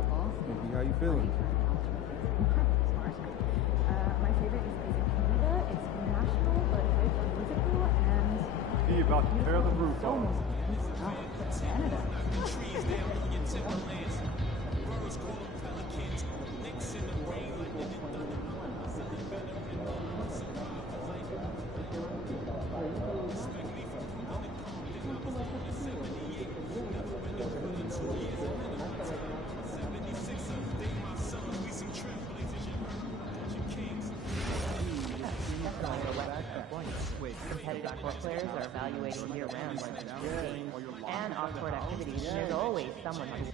Hey, how you feeling? My favorite is Canada. It's national, but it's musical and He about to tear the roof off. Canada. Competitive court players are evaluating year-round whether it's games and off-court activities, and there's always someone who...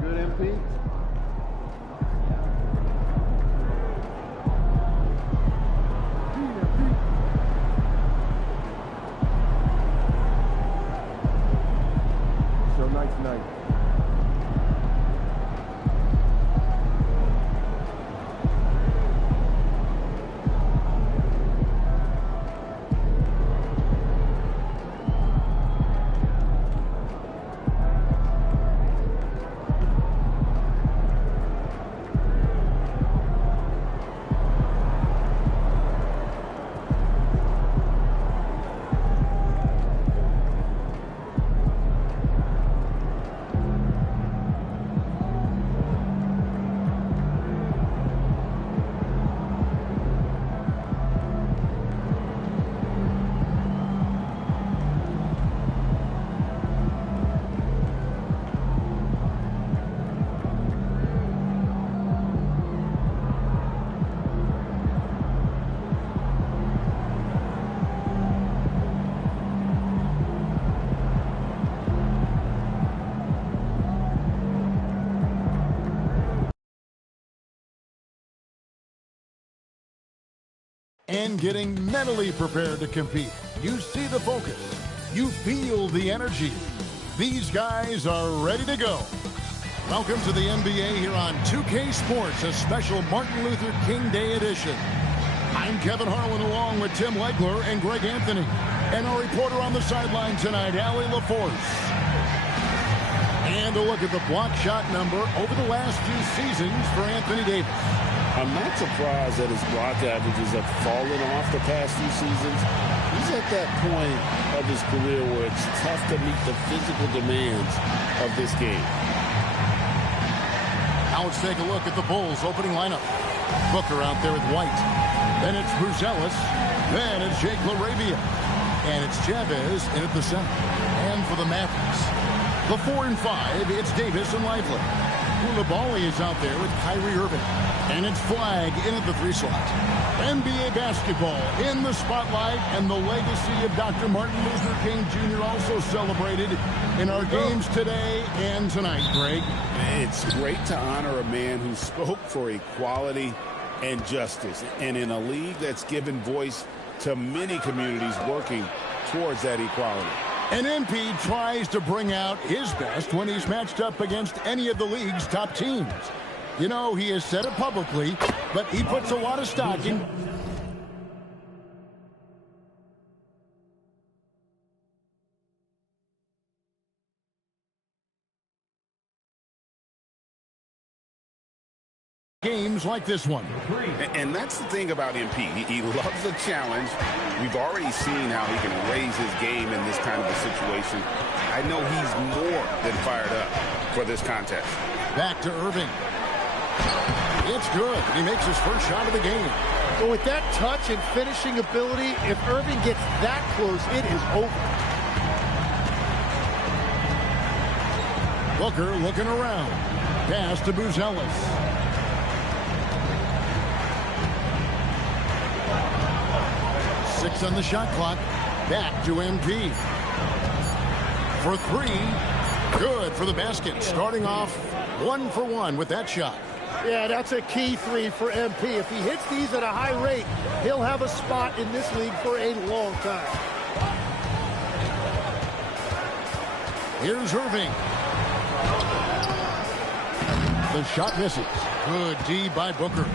Good, MP? So nice night. And getting mentally prepared to compete. You see the focus. You feel the energy. These guys are ready to go. Welcome to the NBA here on 2K Sports, a special Martin Luther King Day edition. I'm Kevin Harlan along with Tim Legler and Greg Anthony. And our reporter on the sideline tonight, Allie LaForce. And a look at the block shot number over the last few seasons for Anthony Davis. I'm not surprised that his block averages have fallen off the past few seasons. He's at that point of his career where it's tough to meet the physical demands of this game. Now let's take a look at the Bulls' opening lineup. Booker out there with White. Then it's Bruzelis. Then it's Jake LaRavia. And it's Chavez in at the center. And for the Mavericks, the 4 and 5, it's Davis and Lively. Koulibaly is out there with Kyrie Irving. And it's Flag in at the 3 slot. NBA basketball in the spotlight, and the legacy of Dr. Martin Luther King Jr. also celebrated in our games today and tonight, Greg. It's great to honor a man who spoke for equality and justice. And in a league that's given voice to many communities working towards that equality. And MP tries to bring out his best when he's matched up against any of the league's top teams. You know, he has said it publicly, but he puts a lot of stock in games like this one. And that's the thing about MP. He loves a challenge. We've already seen how he can raise his game in this kind of a situation. I know he's more than fired up for this contest. Back to Irving. It's good. He makes his first shot of the game. But with that touch and finishing ability, if Irving gets that close, it is over. Booker looking around. Pass to Bruzelis. Six on the shot clock. Back to MP. For 3. Good for the basket. Starting off 1 for 1 with that shot. Yeah, that's a key 3 for MP. If he hits these at a high rate, he'll have a spot in this league for a long time. Here's Irving. The shot misses. Good D by Booker.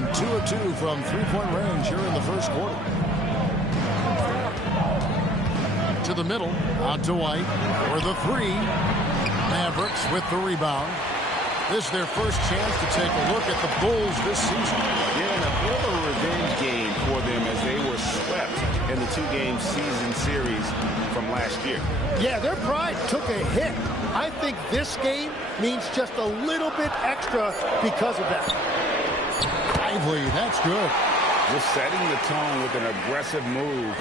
gone 2 of 2 from three-point range here in the first quarter. To the middle, out to White for the three. Mavericks with the rebound. This is their first chance to take a look at the Bulls this season. Yeah, and a bit of a revenge game for them as they were swept in the two-game season series from last year. Yeah, their pride took a hit. I think this game means just a little bit extra because of that. Lively, that's good. Just setting the tone with an aggressive move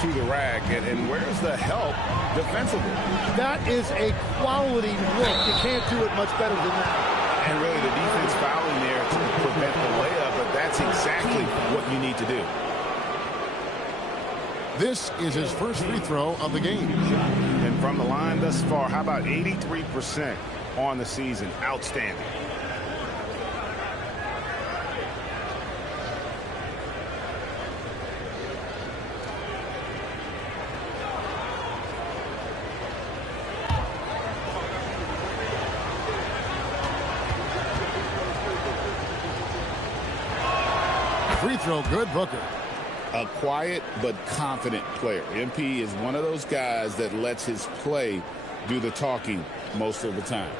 to the rack. And where's the help defensively? That is a quality look. You can't do it much better than that. And really the defense fouling there to prevent the layup, but that's exactly what you need to do. This is his first free throw of the game. And from the line thus far, how about 83% on the season? Outstanding. Free throw good, Booker. A quiet but confident player. MP is one of those guys that lets his play do the talking most of the time.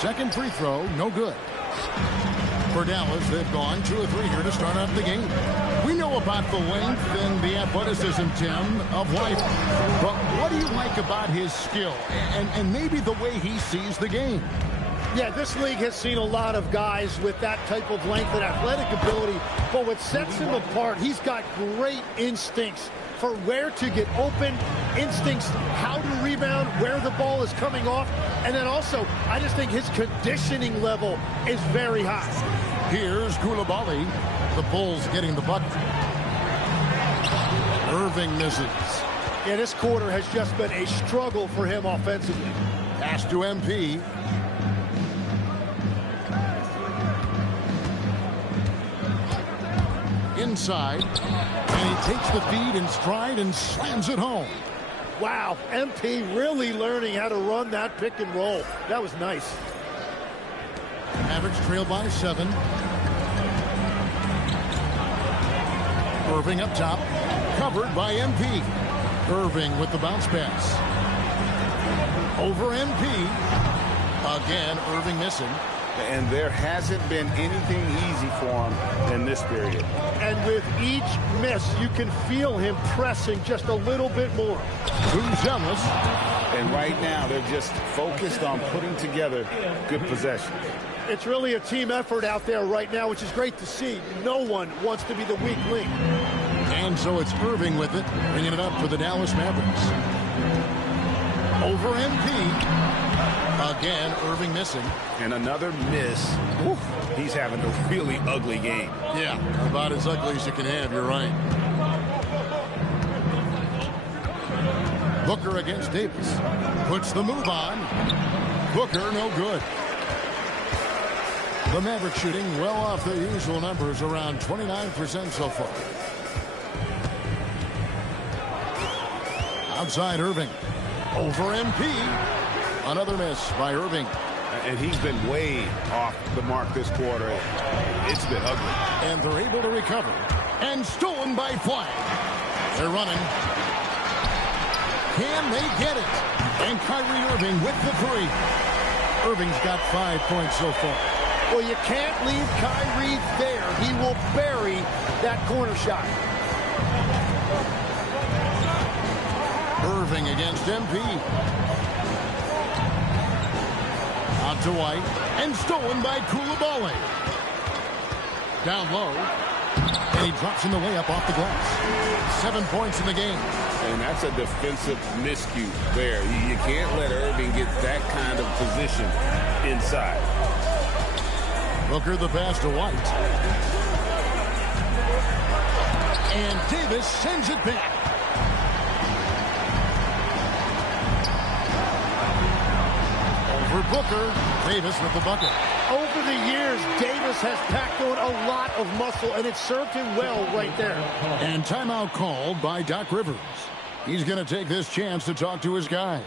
Second free throw, no good. For Dallas, they've gone 2 of 3 here to start out the game. We know about the length and the athleticism, Tim, of White. But what do you like about his skill and maybe the way he sees the game? Yeah, this league has seen a lot of guys with that type of length and athletic ability. But what sets him apart, he's got great instincts for where to get open, instincts how to rebound, where the ball is coming off. And then also, I just think his conditioning level is very high. Here's Koulibaly. The Bulls getting the bucket. Irving misses. Yeah, this quarter has just been a struggle for him offensively. Pass to MP. Inside. And he takes the feed in stride and slams it home. Wow, MP really learning how to run that pick and roll. That was nice. Mavericks trail by 7. Irving up top. Covered by MP. Irving with the bounce pass. Over MP. Again, Irving missing. And there hasn't been anything easy for him in this period. And with each miss, you can feel him pressing just a little bit more. Zealous. And right now, they're just focused on putting together good possession. It's really a team effort out there right now, which is great to see. No one wants to be the weak link. And so it's Irving with it, bringing it up for the Dallas Mavericks. Over MP. Again, Irving missing. And another miss. Oof, he's having a really ugly game. Yeah, about as ugly as you can have, you're right. Booker against Davis. Puts the move on. Booker, no good. The Mavericks shooting well off their usual numbers, around 29% so far. Outside Irving. Over MP. Another miss by Irving. And he's been way off the mark this quarter. It's been ugly. And they're able to recover. And stolen by Flag. They're running. Can they get it? And Kyrie Irving with the 3. Irving's got 5 points so far. Well, you can't leave Kyrie there. He will bury that corner shot. Irving against MP. Out to White. And stolen by Koulibaly. Down low. And he drops in the layup off the glass. 7 points in the game. And that's a defensive miscue there. You can't let Irving get that kind of position inside. Booker the pass to White. And Davis sends it back. Over Booker. Davis with the bucket. Over the years, Davis has packed on a lot of muscle, and it served him well right there. And timeout called by Doc Rivers. He's going to take this chance to talk to his guys.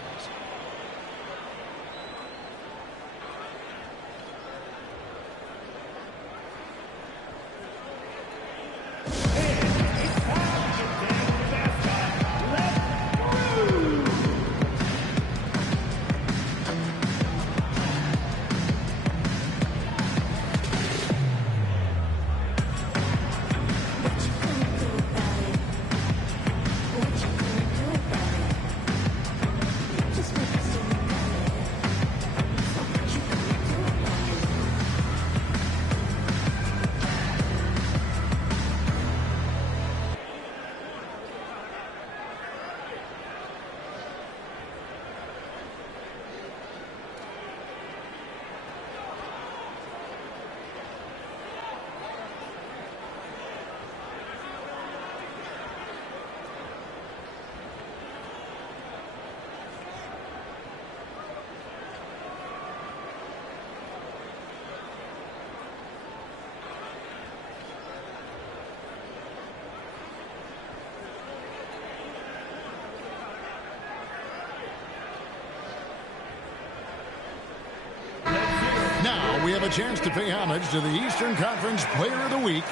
Now we have a chance to pay homage to the Eastern Conference Player of the Week,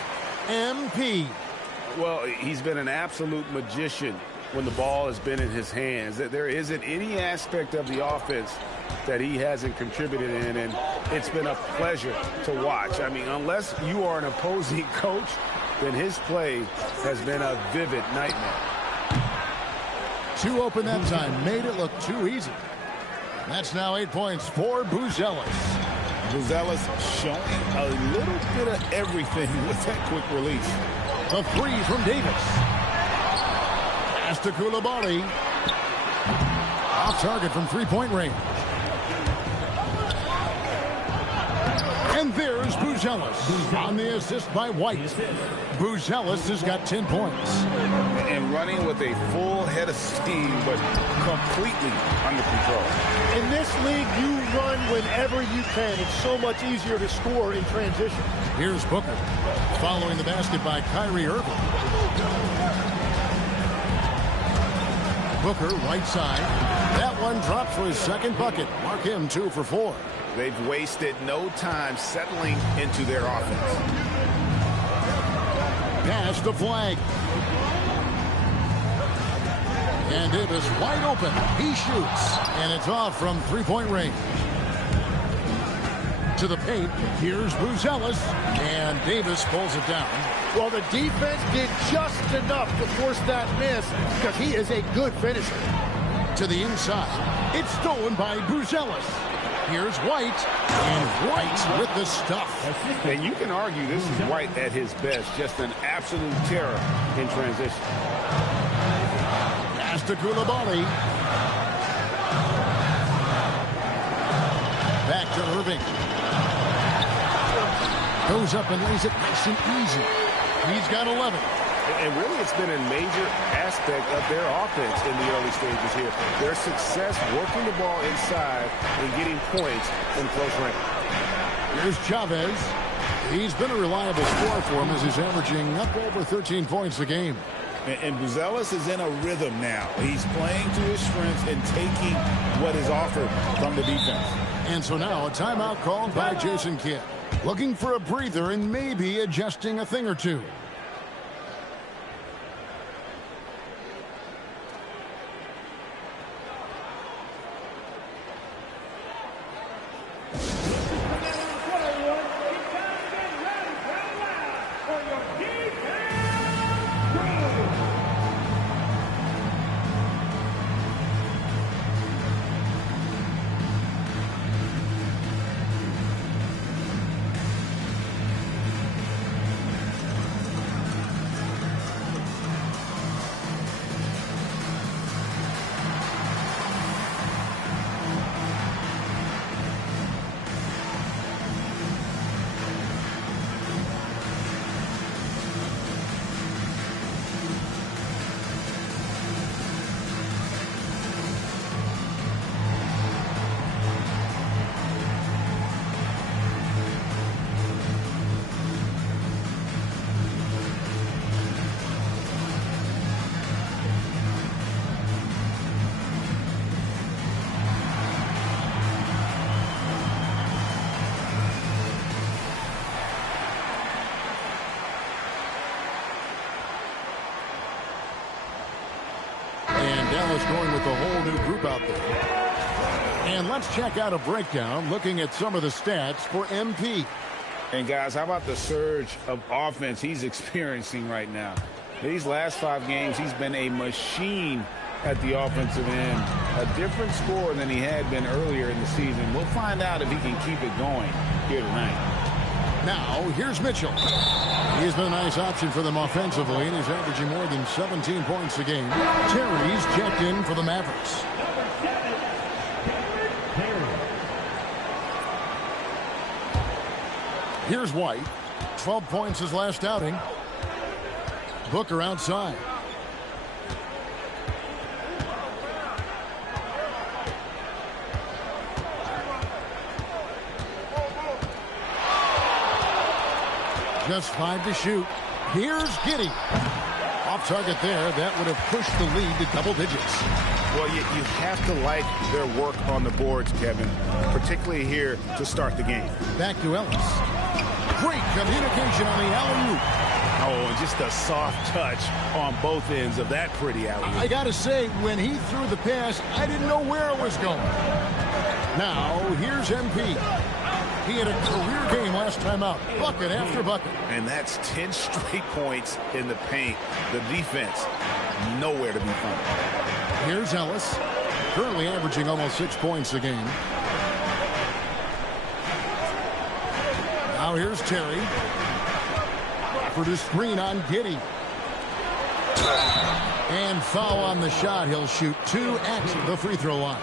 MP. Well, he's been an absolute magician when the ball has been in his hands. There isn't any aspect of the offense that he hasn't contributed in, and it's been a pleasure to watch. I mean, unless you are an opposing coach, then his play has been a vivid nightmare. Too open that time, made it look too easy. That's now 8 points for Buzelis. Buzelis showing a little bit of everything with that quick release. The three from Davis. Pass to Koulibaly. Off target from three-point range. And there's Buzelis on the assist by White. Buzelis has got 10 points. And running with a full head of steam, but completely under control. In this league, you run whenever you can. It's so much easier to score in transition. Here's Booker, following the basket by Kyrie Irving. Booker, right side. That one drops for his second bucket. Mark him 2 for 4. They've wasted no time settling into their offense. Pass the flag. And Davis wide open. He shoots. And it's off from three-point range. To the paint. Here's Buzelis. And Davis pulls it down. Well, the defense did just enough to force that miss because he is a good finisher. To the inside. It's stolen by Buzelis. Here's White. And White with the stuff. And you can argue this is White at his best. Just an absolute terror in transition. Pass to Koulibaly. Back to Irving. Goes up and lays it nice and easy. He's got 11. And really, it's been a major aspect of their offense in the early stages here. Their success working the ball inside and getting points in close range. Here's Chavez. He's been a reliable scorer for him as he's averaging up over 13 points a game. And Buzelis is in a rhythm now. He's playing to his strengths and taking what is offered from the defense. And so now a timeout called by Jason Kidd. Looking for a breather and maybe adjusting a thing or two. Ellis going with the whole new group out there. And let's check out a breakdown looking at some of the stats for MP. And guys, how about the surge of offense he's experiencing right now? These last 5 games, he's been a machine at the offensive end. A different score than he had been earlier in the season. We'll find out if he can keep it going here tonight. Now, here's Mitchell. He's been a nice option for them offensively, and he's averaging more than 17 points a game. Terry's checked in for the Mavericks. Here's White. 12 points his last outing. Booker outside. Just 5 to shoot. Here's Giddey. Off target there. That would have pushed the lead to double digits. Well, you have to like their work on the boards, Kevin, particularly here to start the game. Back to Ellis. Great communication on the alley-oop. Oh, and just a soft touch on both ends of that pretty alley-oop. I got to say, when he threw the pass, I didn't know where it was going. Now, here's MP. He had a career game last time out. Bucket after bucket. And that's 10 straight points in the paint. The defense, nowhere to be found. Here's Ellis. Currently averaging almost 6 points a game. Now here's Terry. Offered a screen on Giddey. And foul on the shot. He'll shoot 2 at the free throw line.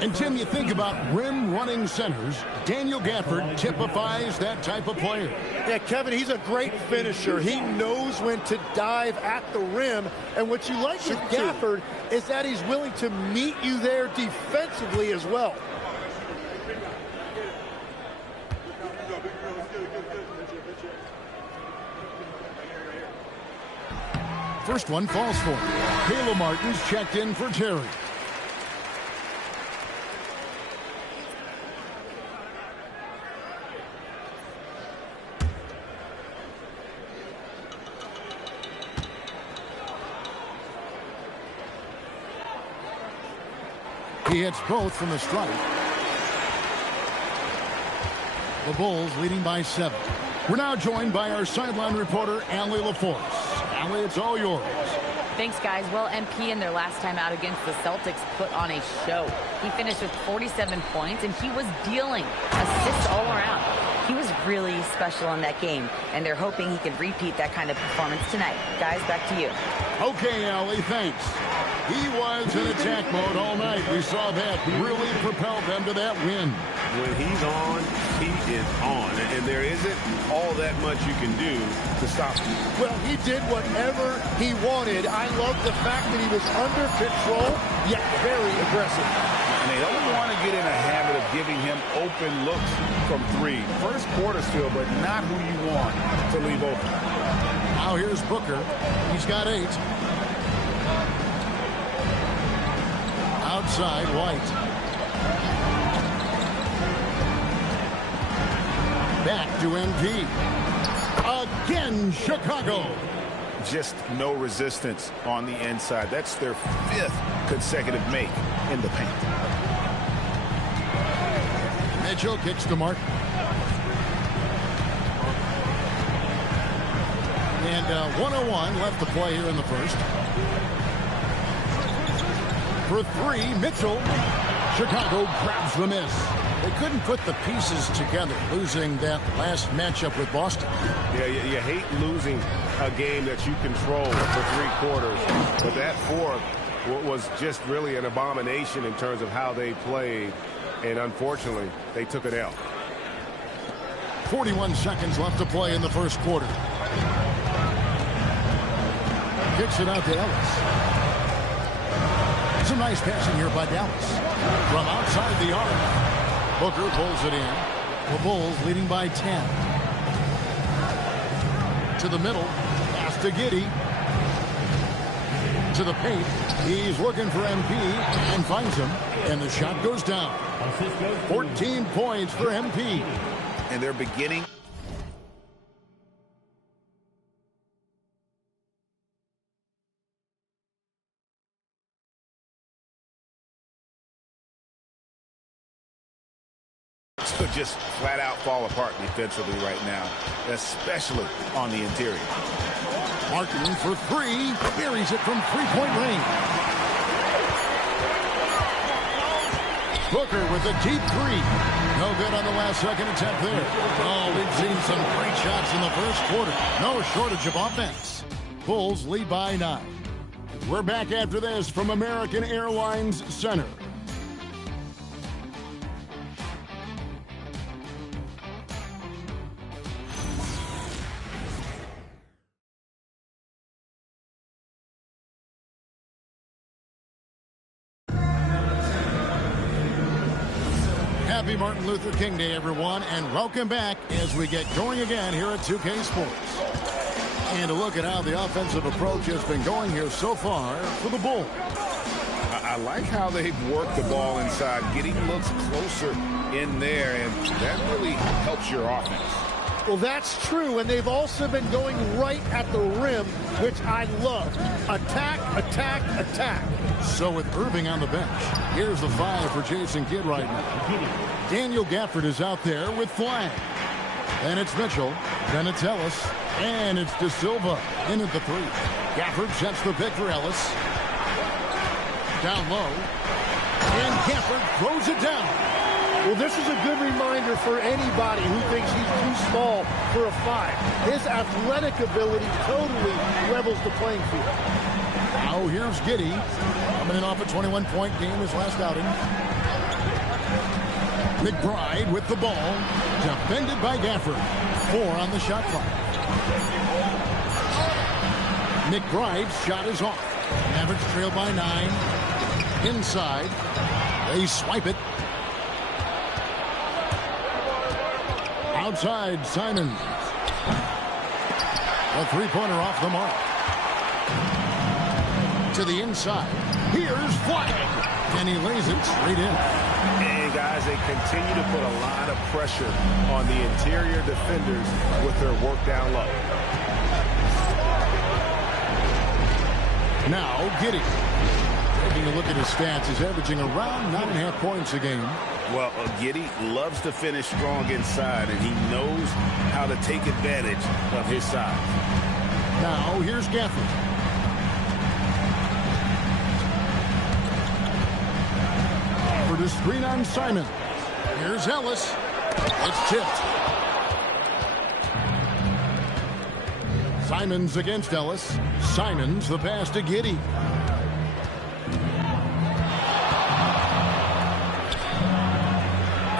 And, Tim, you think about rim-running centers, Daniel Gafford typifies that type of player. Yeah, Kevin, he's a great finisher. He knows when to dive at the rim. And what you like with Gafford is that he's willing to meet you there defensively as well. First one falls for him. Caleb Martin's checked in for Terry. He hits both from the stripe. The Bulls leading by 7. We're now joined by our sideline reporter, Allie LaForce. Allie, it's all yours. Thanks, guys. Well, MP in their last time out against the Celtics put on a show. He finished with 47 points, and he was dealing assists all around. He was really special in that game, and they're hoping he can repeat that kind of performance tonight. Guys, back to you. Okay, Allie, thanks. He was in attack mode all night. We saw that really propelled them to that win. When he's on, he is on. And there isn't all that much you can do to stop him. Well, he did whatever he wanted. I love the fact that he was under control, yet very aggressive. And they don't want to get in a habit of giving him open looks from 3. First quarter still, but not who you want to leave open. Now here's Booker. He's got 8. Outside, White. Back to MP. Again, Chicago. Just no resistance on the inside. That's their 5th consecutive make in the paint. Mitchell kicks to Martin. And 101 left to play here in the first. For 3, Mitchell. Chicago grabs the miss. They couldn't put the pieces together, losing that last matchup with Boston. Yeah, you hate losing a game that you control for 3 quarters. But that 4th was just really an abomination in terms of how they played. And unfortunately, they took an L. 41 seconds left to play in the first quarter. Kicks it out to Ellis. Some nice passing here by Dallas. From outside the arc, Booker pulls it in. The Bulls leading by 10. To the middle, pass to Giddey. To the paint, he's looking for MP and finds him, and the shot goes down. 14 points for MP. And they're beginning just flat out fall apart defensively right now, especially on the interior. Martin for three. Buries it from three-point range. Booker with a deep three. No good on the last second attempt there. Oh, we've seen some great shots in the first quarter. No shortage of offense. Bulls lead by 9. We're back after this from American Airlines Center. Happy Martin Luther King Day, everyone, and welcome back as we get going again here at 2K Sports. And a look at how the offensive approach has been going here so far for the Bulls. I like how they've worked the ball inside, getting looks closer in there, and that really helps your offense. Well, that's true, and they've also been going right at the rim, which I love. Attack, attack, attack. So with Irving on the bench, here's the 5 for Jason Kidd right now. Daniel Gafford is out there with flag. And it's Mitchell, then it's Ellis, and it's De Silva in at the 3. Gafford sets the pick for Ellis. Down low, and Gafford throws it down. Well, this is a good reminder for anybody who thinks he's too small for a 5. His athletic ability totally levels the playing field. Now here's Giddey, coming in off a 21-point game his last outing. McBride with the ball, defended by Gafford. 4 on the shot clock. McBride's shot is off. Mavericks trail by 9. Inside, they swipe it. Outside, Simon. A three-pointer off the mark. To the inside. Here's Flag. And he lays it straight in. And guys, they continue to put a lot of pressure on the interior defenders with their work down low. Now, Giddey. Taking a look at his stats, he's averaging around 9.5 points a game. Well, Giddey loves to finish strong inside, and he knows how to take advantage of his size. Now, here's Gafford. For the screen on Simon. Here's Ellis. It's tipped. Simons against Ellis. Simons the pass to Giddey.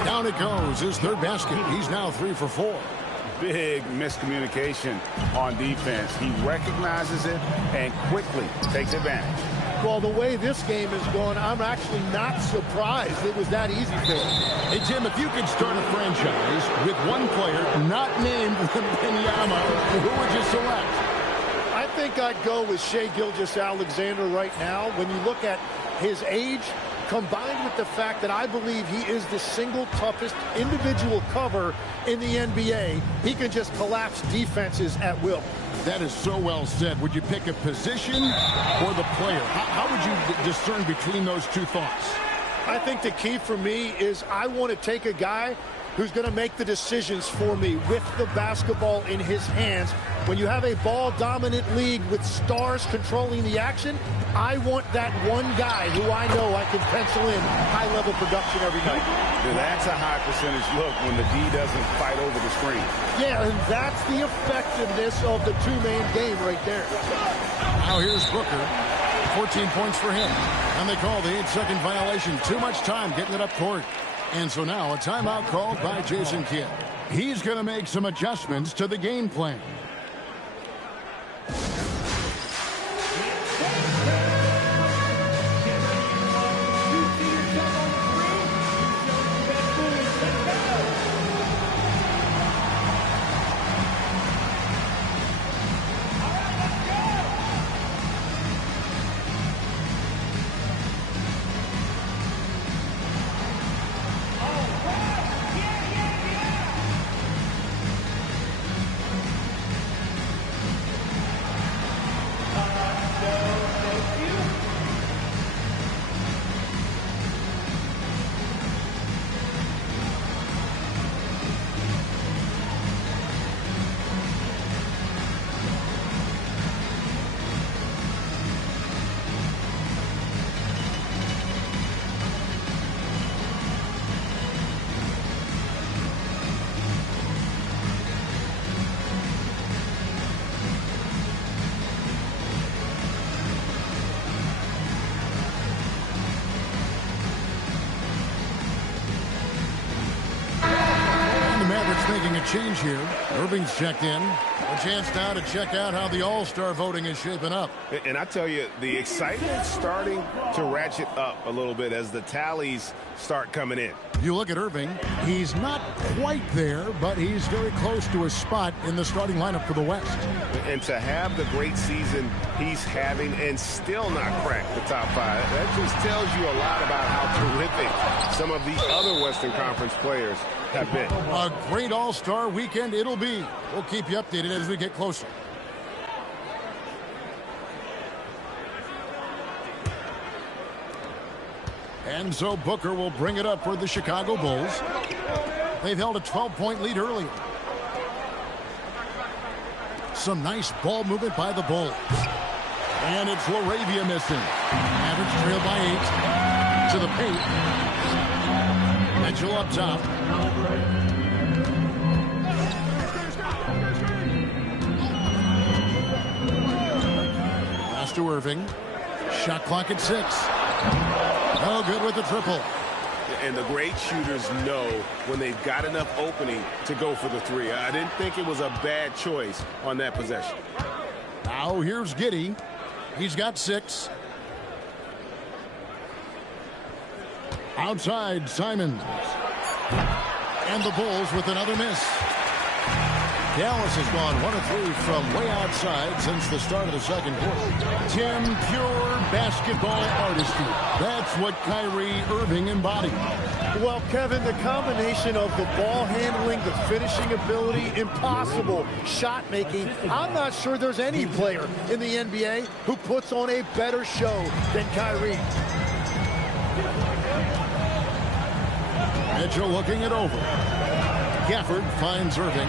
Down it goes, his third basket. He's now 3 for 4. Big miscommunication on defense. He recognizes it and quickly takes advantage. Well, the way this game is going, I'm actually not surprised it was that easy for him. Hey, Tim, if you could start a franchise with one player not named Wembanyama, who would you select? I think I'd go with Shai Gilgeous-Alexander right now. When you look at his age, combined with the fact that I believe he is the single toughest individual cover in the NBA, he can just collapse defenses at will. That is so well said. Would you pick a position or the player? How would you discern between those two thoughts? I think the key for me is I want to take a guy who's going to make the decisions for me with the basketball in his hands. When you have a ball-dominant league with stars controlling the action, I want that one guy who I know I can pencil in high-level production every night. That's a high percentage look when the D doesn't fight over the screen. Yeah, and that's the effectiveness of the two-man game right there. Now here's Booker. 14 points for him. And they call the 8-second violation. Too much time getting it up court. And so now a timeout called by Jason Kidd. He's going to make some adjustments to the game plan. change here. Irving's checked in. A chance now to check out how the All-Star voting is shaping up. And I tell you, the excitement's starting to ratchet up a little bit as the tallies start coming in. You look at Irving. He's not quite there, but he's very close to a spot in the starting lineup for the West. And to have the great season he's having and still not crack the top 5, that just tells you a lot about how terrific some of the other Western Conference players have been. A great All-Star weekend it'll be. We'll keep you updated as we get closer. And so Booker will bring it up for the Chicago Bulls. They've held a 12-point lead earlier. Some nice ball movement by the Bulls. And it's Laravia missing. Mavericks trail by 8 to the paint. Mitchell up top. Pass to Irving. Shot clock at 6. Oh, good with the triple. And the great shooters know when they've got enough opening to go for the 3. I didn't think it was a bad choice on that possession. Now here's Giddey. He's got 6. Outside, Simons. And the Bulls with another miss. Dallas has gone 1 of 3 from way outside since the start of the second quarter. Tim, pure basketball artistry. That's what Kyrie Irving embodied. Well, Kevin, the combination of the ball handling, the finishing ability, impossible shot making. I'm not sure there's any player in the NBA who puts on a better show than Kyrie. Mitchell looking it over. Gafford finds Irving.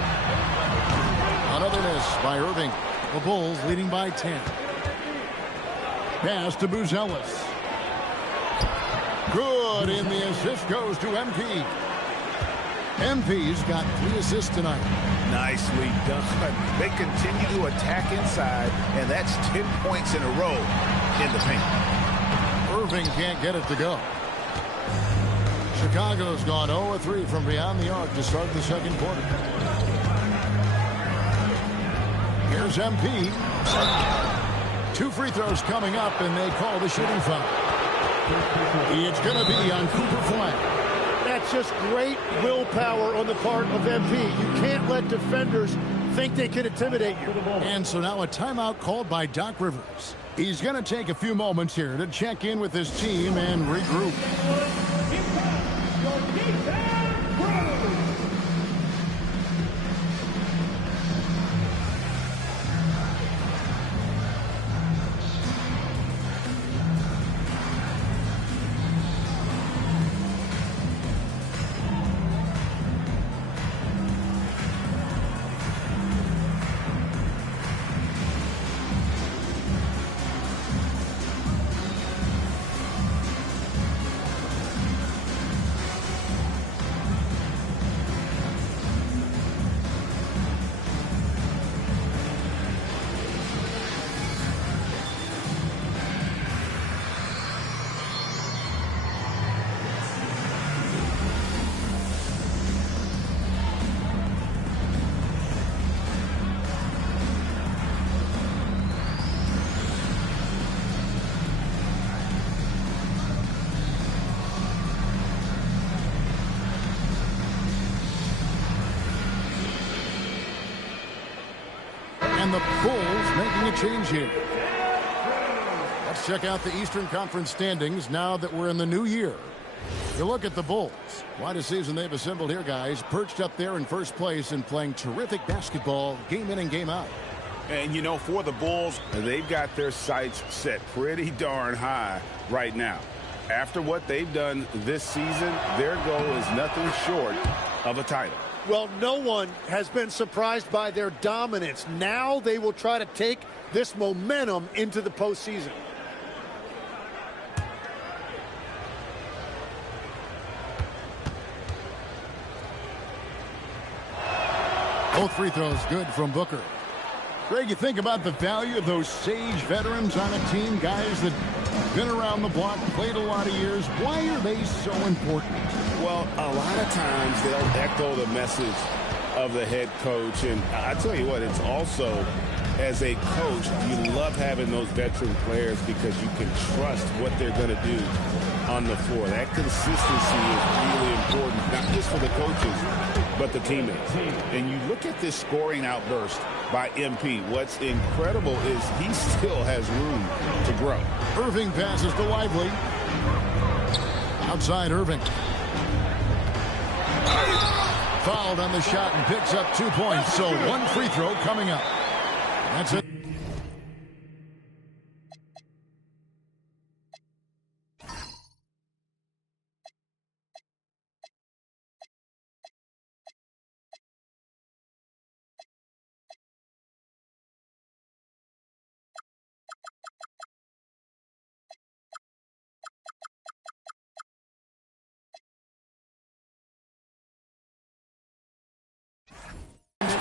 Another miss by Irving. The Bulls leading by 10. Pass to Buzelis. Good, and the assist goes to MP. MP's got 3 assists tonight. Nicely done. They continue to attack inside, and that's 10 points in a row in the paint. Irving can't get it to go. Chicago's gone 0 of 3 from beyond the arc to start the second quarter. Here's MP. 2 free throws coming up, and they call the shooting foul. It's going to be on Cooper Flag. That's just great willpower on the part of MP. You can't let defenders think they can intimidate you. And so now a timeout called by Doc Rivers. He's going to take a few moments here to check in with his team and regroup. And the Bulls making a change here. Let's check out the Eastern Conference standings now that we're in the new year. You look at the Bulls. Quite a season they've assembled here, guys. Perched up there in first place and playing terrific basketball game in and game out. And, you know, for the Bulls, they've got their sights set pretty darn high right now. After what they've done this season, their goal is nothing short of a title. Well, no one has been surprised by their dominance. Now they will try to take this momentum into the postseason. Both free throws good from Booker. Greg, you think about the value of those sage veterans on a team, guys that been around the block, played a lot of years. Why are they so important? Well, a lot of times they'll echo the message of the head coach. And I tell you what, it's also, as a coach, you love having those veteran players because you can trust what they're going to do on the floor. That consistency is really important, not just for the coaches, but the teammates. And you look at this scoring outburst by MP. What's incredible is he still has room to grow. Irving passes to Lively. Outside Irving. Fouled on the shot and picks up 2 points. So one free throw coming up. That's it.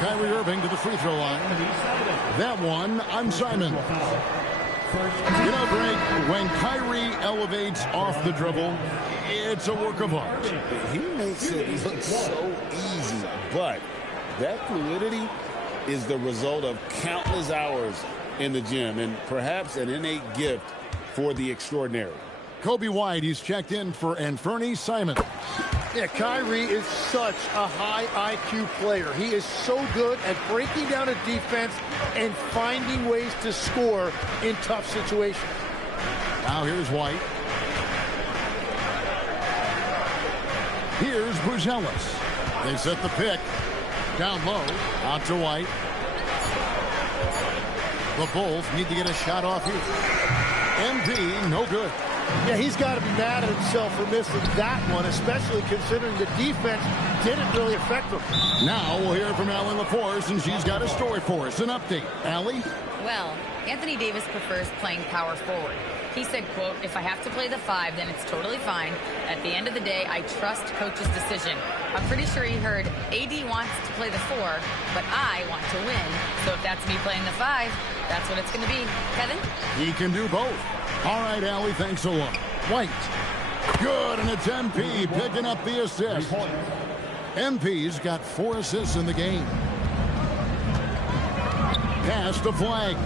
Kyrie Irving to the free throw line. That one on Simon. You know, Greg, when Kyrie elevates off the dribble, it's a work of art. He makes it look so easy, but that fluidity is the result of countless hours in the gym and perhaps an innate gift for the extraordinary. Kobe White, he's checked in for Anferny Simon. Yeah, Kyrie is such a high IQ player. He is so good at breaking down a defense and finding ways to score in tough situations. Now here's White. Here's Buzelis. They set the pick. Down low. Out to White. The Bulls need to get a shot off here. MP, no good. Yeah, he's got to be mad at himself for missing that one, especially considering the defense didn't really affect him. Now we'll hear from Allie LaForce, and she's got a story for us. An update. Allie? Well, Anthony Davis prefers playing power forward. He said, quote, "If I have to play the 5, then it's totally fine. At the end of the day, I trust coach's decision." I'm pretty sure he heard AD wants to play the 4, but I want to win. So if that's me playing the 5, that's what it's going to be. Kevin? He can do both. All right, Allie, thanks a lot. White. Good, and it's MP picking up the assist. MP's got 4 assists in the game. Pass to Flag.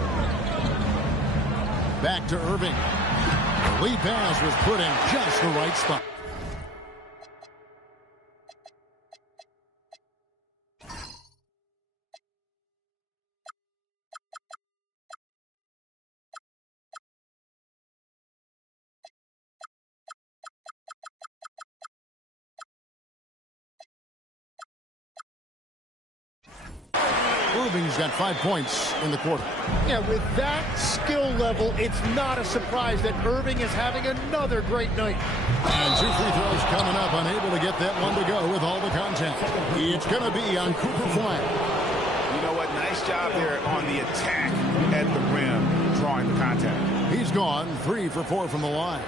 Back to Irving. Lead pass was put in just the right spot. Irving's got 5 points in the quarter. Yeah, with that skill level, it's not a surprise that Irving is having another great night. And 2 free throws coming up, unable to get that one to go with all the contact. It's going to be on Cooper Flag. You know what? Nice job there on the attack at the rim, drawing the contact. He's gone 3 for 4 from the line.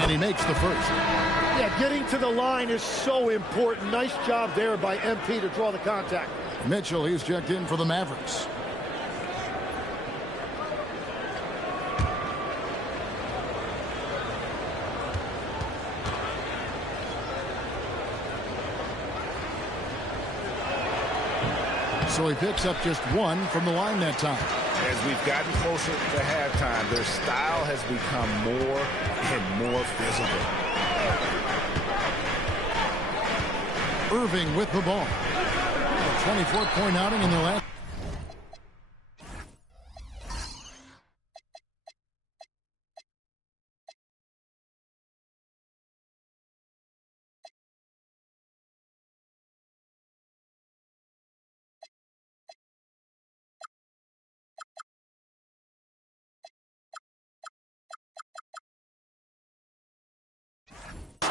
And he makes the first. Yeah, getting to the line is so important. Nice job there by MP to draw the contact. Mitchell, he's checked in for the Mavericks. So he picks up just 1 from the line that time. As we've gotten closer to halftime, their style has become more and more physical. Irving with the ball. A 24-point outing in their last.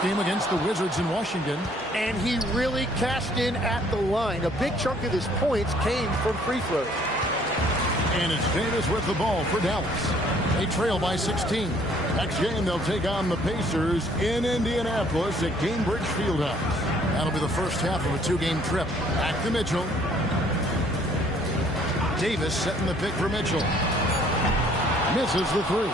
Game against the Wizards in Washington. And he really cashed in at the line. A big chunk of his points came from free throws. And it's Davis with the ball for Dallas. They trail by 16. Next game, they'll take on the Pacers in Indianapolis at Gainbridge Fieldhouse. That'll be the first half of a two-game trip. Back to Mitchell. Davis setting the pick for Mitchell. Misses the three.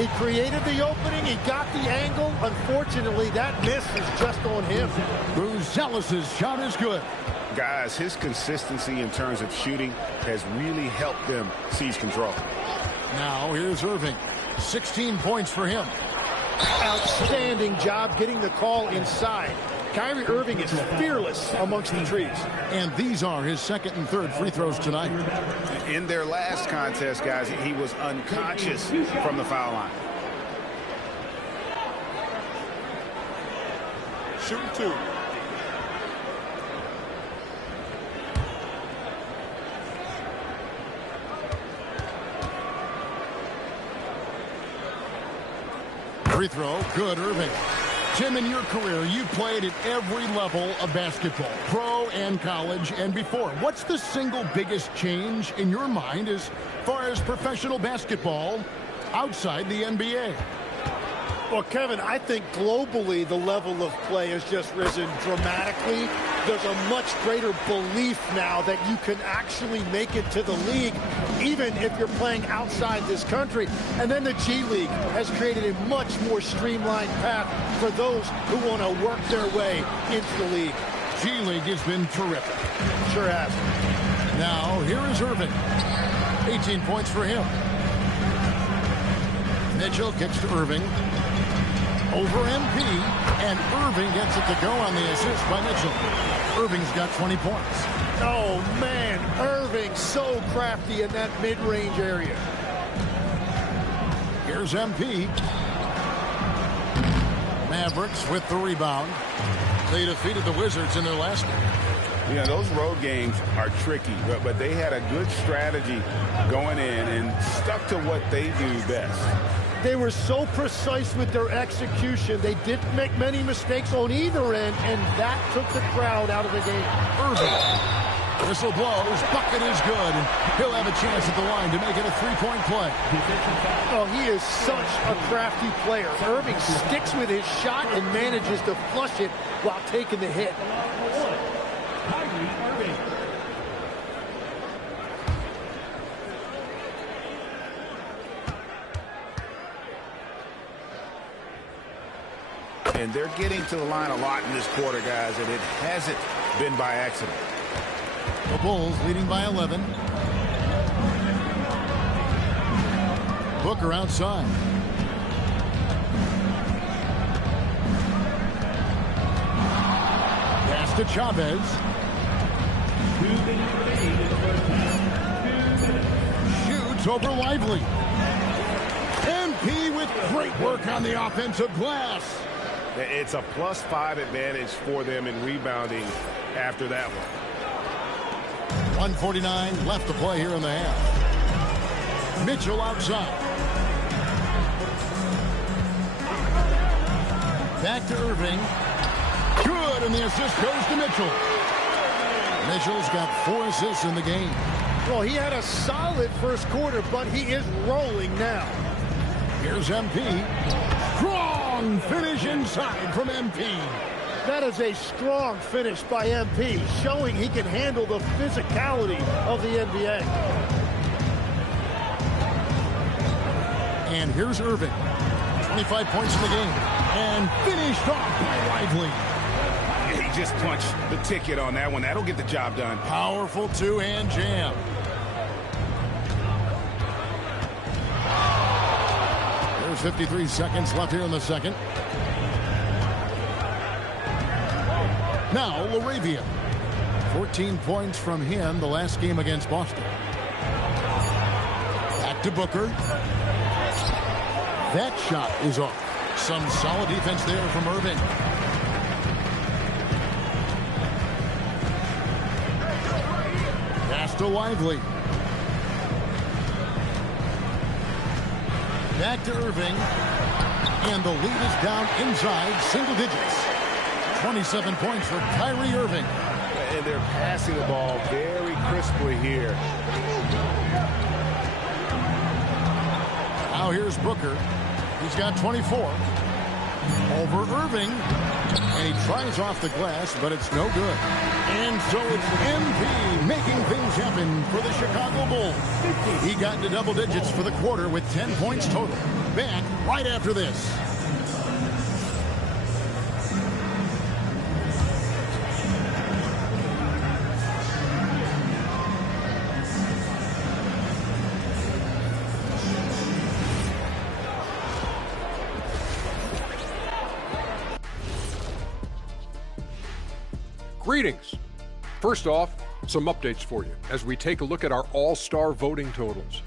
He created the opening. He got the angle. Unfortunately, that miss is just on him. Buzelis' shot is good. Guys, his consistency in terms of shooting has really helped them seize control. Now here's Irving. 16 points for him. Outstanding job getting the call inside. Kyrie Irving is fearless amongst the trees. And these are his second and third free throws tonight. In their last contest, guys, he was unconscious from the foul line. Shooting two. Free throw, good, Irving. Tim, in your career, you played at every level of basketball, pro and college and before. What's the single biggest change in your mind as far as professional basketball outside the NBA? Well, Kevin, I think globally the level of play has just risen dramatically. There's a much greater belief now that you can actually make it to the league, even if you're playing outside this country. And then the G League has created a much more streamlined path for those who want to work their way into the league. G League has been terrific. Sure has. Now, here is Irving. 18 points for him. Mitchell kicks to Irving. Over MP, and Irving gets it to go on the assist by Mitchell. Irving's got 20 points. Oh, man, Irving so crafty in that mid-range area. Here's MP. Mavericks with the rebound. They defeated the Wizards in their last game. Yeah, those road games are tricky, but they had a good strategy going in and stuck to what they do best. They were so precise with their execution. They didn't make many mistakes on either end, and that took the crowd out of the game. Irving. Whistle blows. Bucket is good, and he'll have a chance at the line to make it a three-point play. Oh, he is such a crafty player. Irving sticks with his shot and manages to flush it while taking the hit. And they're getting to the line a lot in this quarter, guys, and it hasn't been by accident. The Bulls leading by 11. Booker outside. Pass to Chavez. Shoots over Lively. MP with great work on the offensive glass. It's a +5 advantage for them in rebounding after that one. 1:49 left to play here in the half. Mitchell outside. Back to Irving. Good, and the assist goes to Mitchell. Mitchell's got 4 assists in the game. Well, he had a solid first quarter, but he is rolling now. Here's MP. Strong finish inside from MP. That is a strong finish by MP, showing he can handle the physicality of the NBA. And here's Irving. 25 points in the game. And finished off by Lively. He just punched the ticket on that one. That'll get the job done. Powerful two-hand jam. There's 53 seconds left here in the second. Now, LaRavia. 14 points from him the last game against Boston. Back to Booker. That shot is off. Some solid defense there from Irving. Pass to Lively. Back to Irving. And the lead is down inside single digits. 27 points for Kyrie Irving. And they're passing the ball very crisply here. Now here's Booker. He's got 24. Over Irving. And he tries off the glass, but it's no good. And so it's MP making things happen for the Chicago Bulls. He got into double digits for the quarter with 10 points total. Back right after this. Greetings. First off, some updates for you as we take a look at our all-star voting totals.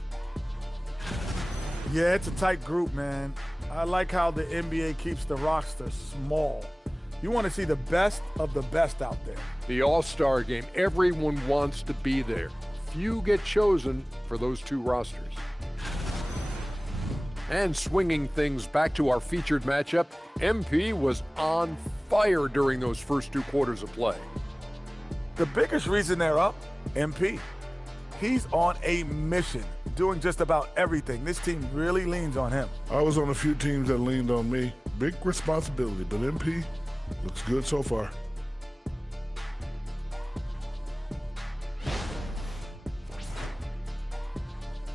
Yeah, it's a tight group, man. I like how the NBA keeps the roster small. You want to see the best of the best out there. The all-star game, everyone wants to be there. Few get chosen for those two rosters. And swinging things back to our featured matchup, MP was on fire during those first 2 quarters of play. The biggest reason they're up, MP. He's on a mission, doing just about everything. This team really leans on him. I was on a few teams that leaned on me. Big responsibility, but MP looks good so far.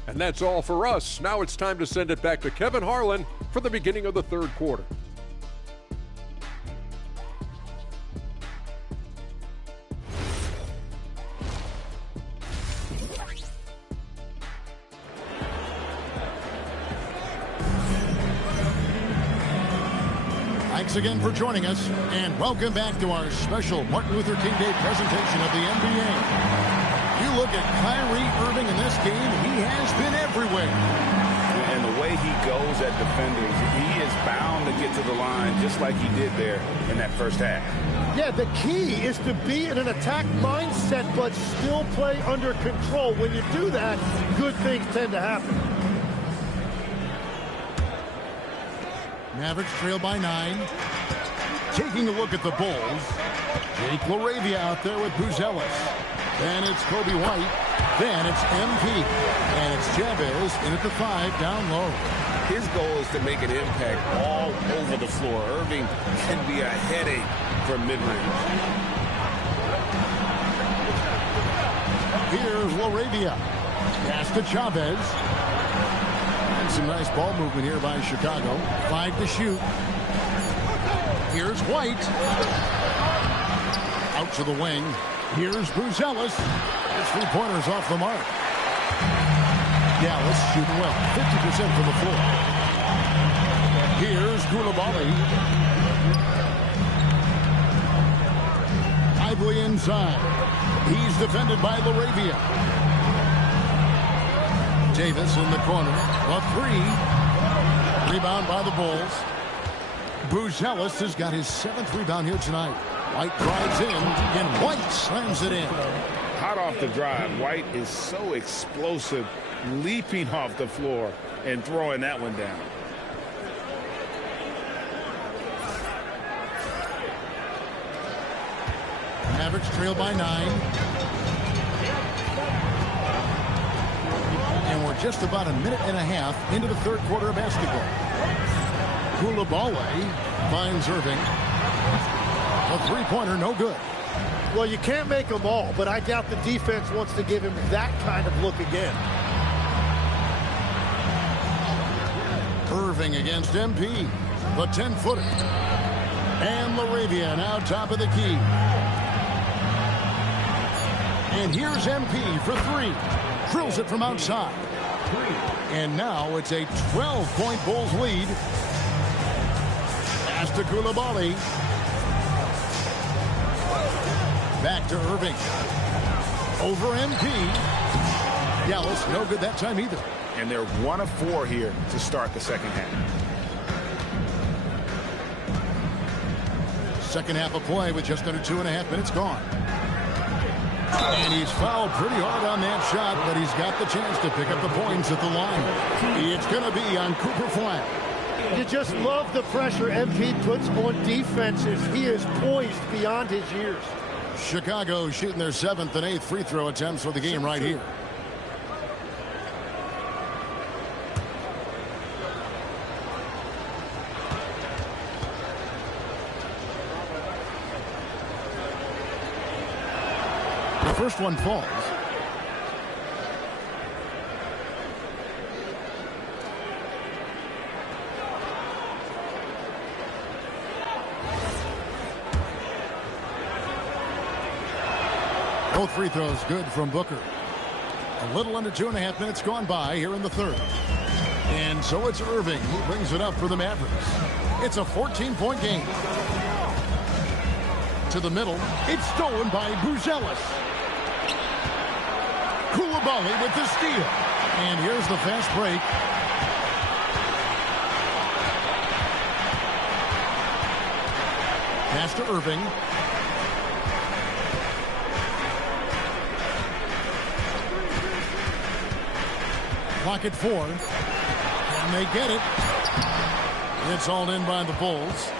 And that's all for us. Now it's time to send it back to Kevin Harlan for the beginning of the 3rd quarter. Thanks again for joining us, and welcome back to our special Martin Luther King Day presentation of the NBA. You look at Kyrie Irving in this game, he has been everywhere. And the way he goes at defenders, he is bound to get to the line just like he did there in that first half. Yeah, the key is to be in an attack mindset, but still play under control. When you do that, good things tend to happen. Mavericks trail by 9. Taking a look at the Bulls. Jake LaRavia out there with Buzelis. Then it's Kobe White. Then it's MP. And it's Chavez in at the 5 down low. His goal is to make an impact all over the floor. Irving can be a headache from mid-range. Here's LaRavia. Pass to Chavez. And some nice ball movement here by Chicago. 5 to shoot. Here's White. Out to the wing. Here's Buzelis. His 3-pointers off the mark. Dallas shooting well. 50% from the floor. Here's Koulibaly. Lively inside. He's defended by LaRavia. Davis in the corner. A 3. Rebound by the Bulls. Buzelis has got his 7th rebound here tonight. White drives in, and White slams it in. Hot off the drive. White is so explosive, leaping off the floor and throwing that one down. Mavericks trail by 9. And we're just about a minute and a half into the 3rd quarter of basketball. Koulibaly finds Irving. A 3-pointer, no good. Well, you can't make them all, but I doubt the defense wants to give him that kind of look again. Irving against MP. The 10-footer. And LaRavia now top of the key. And here's MP for 3. Drills it from outside. And now it's a 12-point Bulls lead. Pass to Koulibaly. Back to Irving. Over MP. Dallas, no good that time either. And they're 1 of 4 here to start the second half. Second half of play with just under 2.5 minutes gone. And he's fouled pretty hard on that shot, but he's got the chance to pick up the points at the line. It's going to be on Cooper Flat. You just love the pressure MP puts on defenses. He is poised beyond his years. Chicago shooting their 7th and 8th free throw attempts for the game right here. first one falls. Both free throws good from Booker. A little under 2.5 minutes gone by here in the third. And so it's Irving who brings it up for the Mavericks. It's a 14-point game. To the middle. It's stolen by Buzelis. Koulibaly with the steal. And here's the fast break. Pass to Irving. Clock at 4. And they get it. It's all in by the Bulls.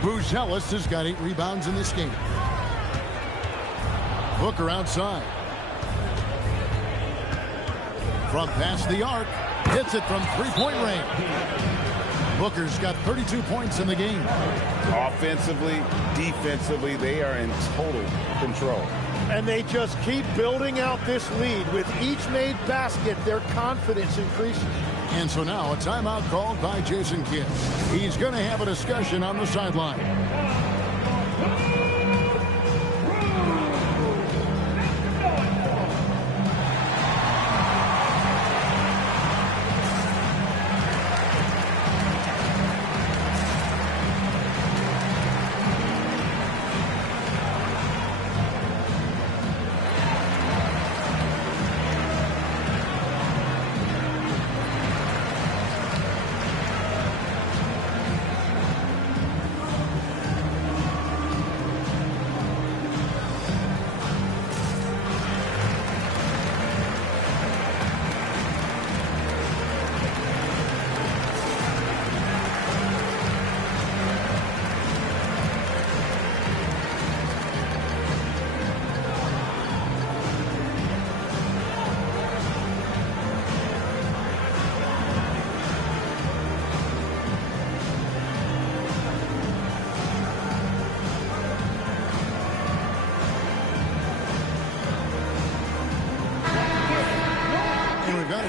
Buzelis has got 8 rebounds in this game. Booker outside. From past the arc. Hits it from 3-point range. Booker's got 32 points in the game. Offensively, defensively, they are in total control. And they just keep building out this lead. With each made basket, their confidence increases. And so now a timeout called by Jason Kidd. He's going to have a discussion on the sideline.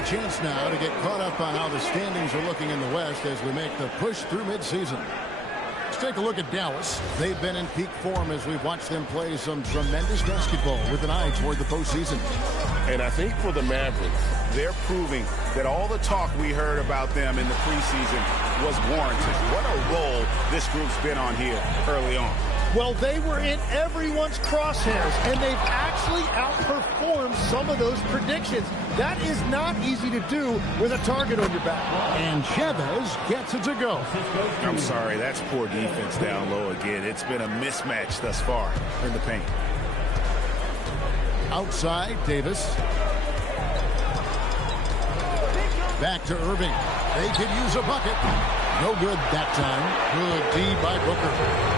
Chance now to get caught up on how the standings are looking in the West as we make the push through midseason. Let's take a look at Dallas. They've been in peak form as we've watched them play some tremendous basketball with an eye toward the postseason. And I think for the Mavericks, they're proving that all the talk we heard about them in the preseason was warranted. What a role this group's been on here early on. Well, they were in everyone's crosshairs, and they've actually outperformed some of those predictions. That is not easy to do with a target on your back. And Chavez gets it to go. I'm sorry, that's poor defense down low again. It's been a mismatch thus far in the paint. Outside, Davis. Back to Irving. They could use a bucket. No good that time. Good D by Booker.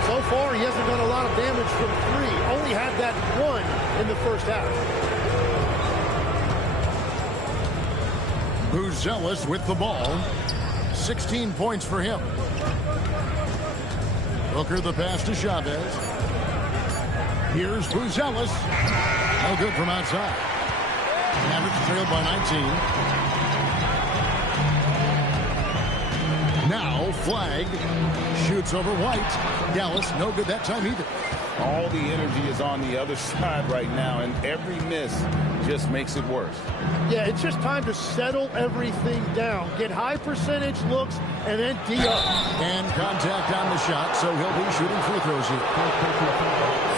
So far, he hasn't done a lot of damage from 3. Only had that 1 in the first half. Buzelis with the ball. 16 points for him. Booker the pass to Chavez. Here's Buzelis. No good from outside. Mavericks trailed by 19. Now Flag shoots over White. Dallas no good that time either. All the energy is on the other side right now, and every miss just makes it worse. Yeah, it's just time to settle everything down. Get high percentage looks and then D up. And contact on the shot, so he'll be shooting free throws here.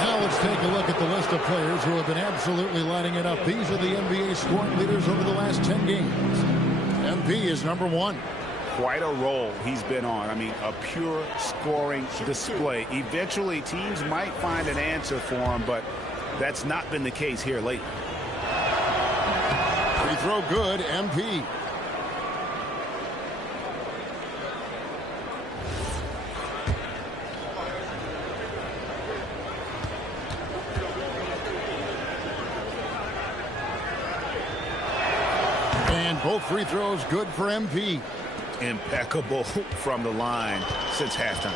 Now let's take a look at the list of players who have been absolutely lighting it up. These are the NBA scoring leaders over the last 10 games. MP is number 1. Quite a role he's been on. I mean, a pure scoring display. Eventually, teams might find an answer for him, but that's not been the case here lately. Free throw good, MP. And both free throws good for MP. Impeccable from the line since halftime.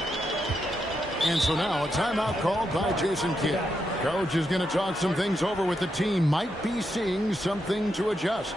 And so now a timeout called by Jason Kidd. Coach is going to talk some things over with the team. Might be seeing something to adjust.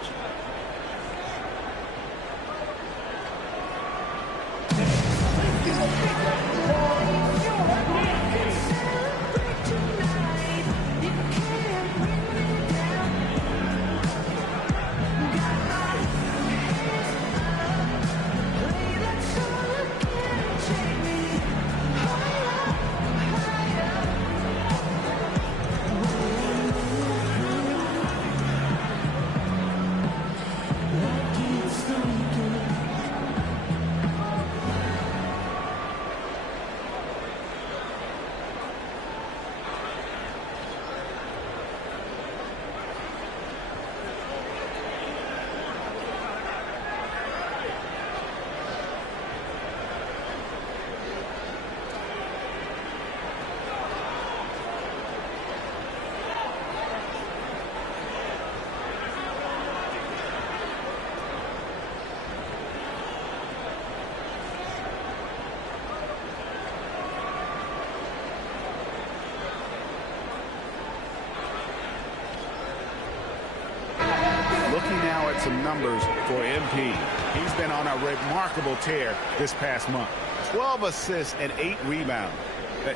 Looking now at some numbers for MP. He's been on a remarkable tear this past month. 12 assists and 8 rebounds.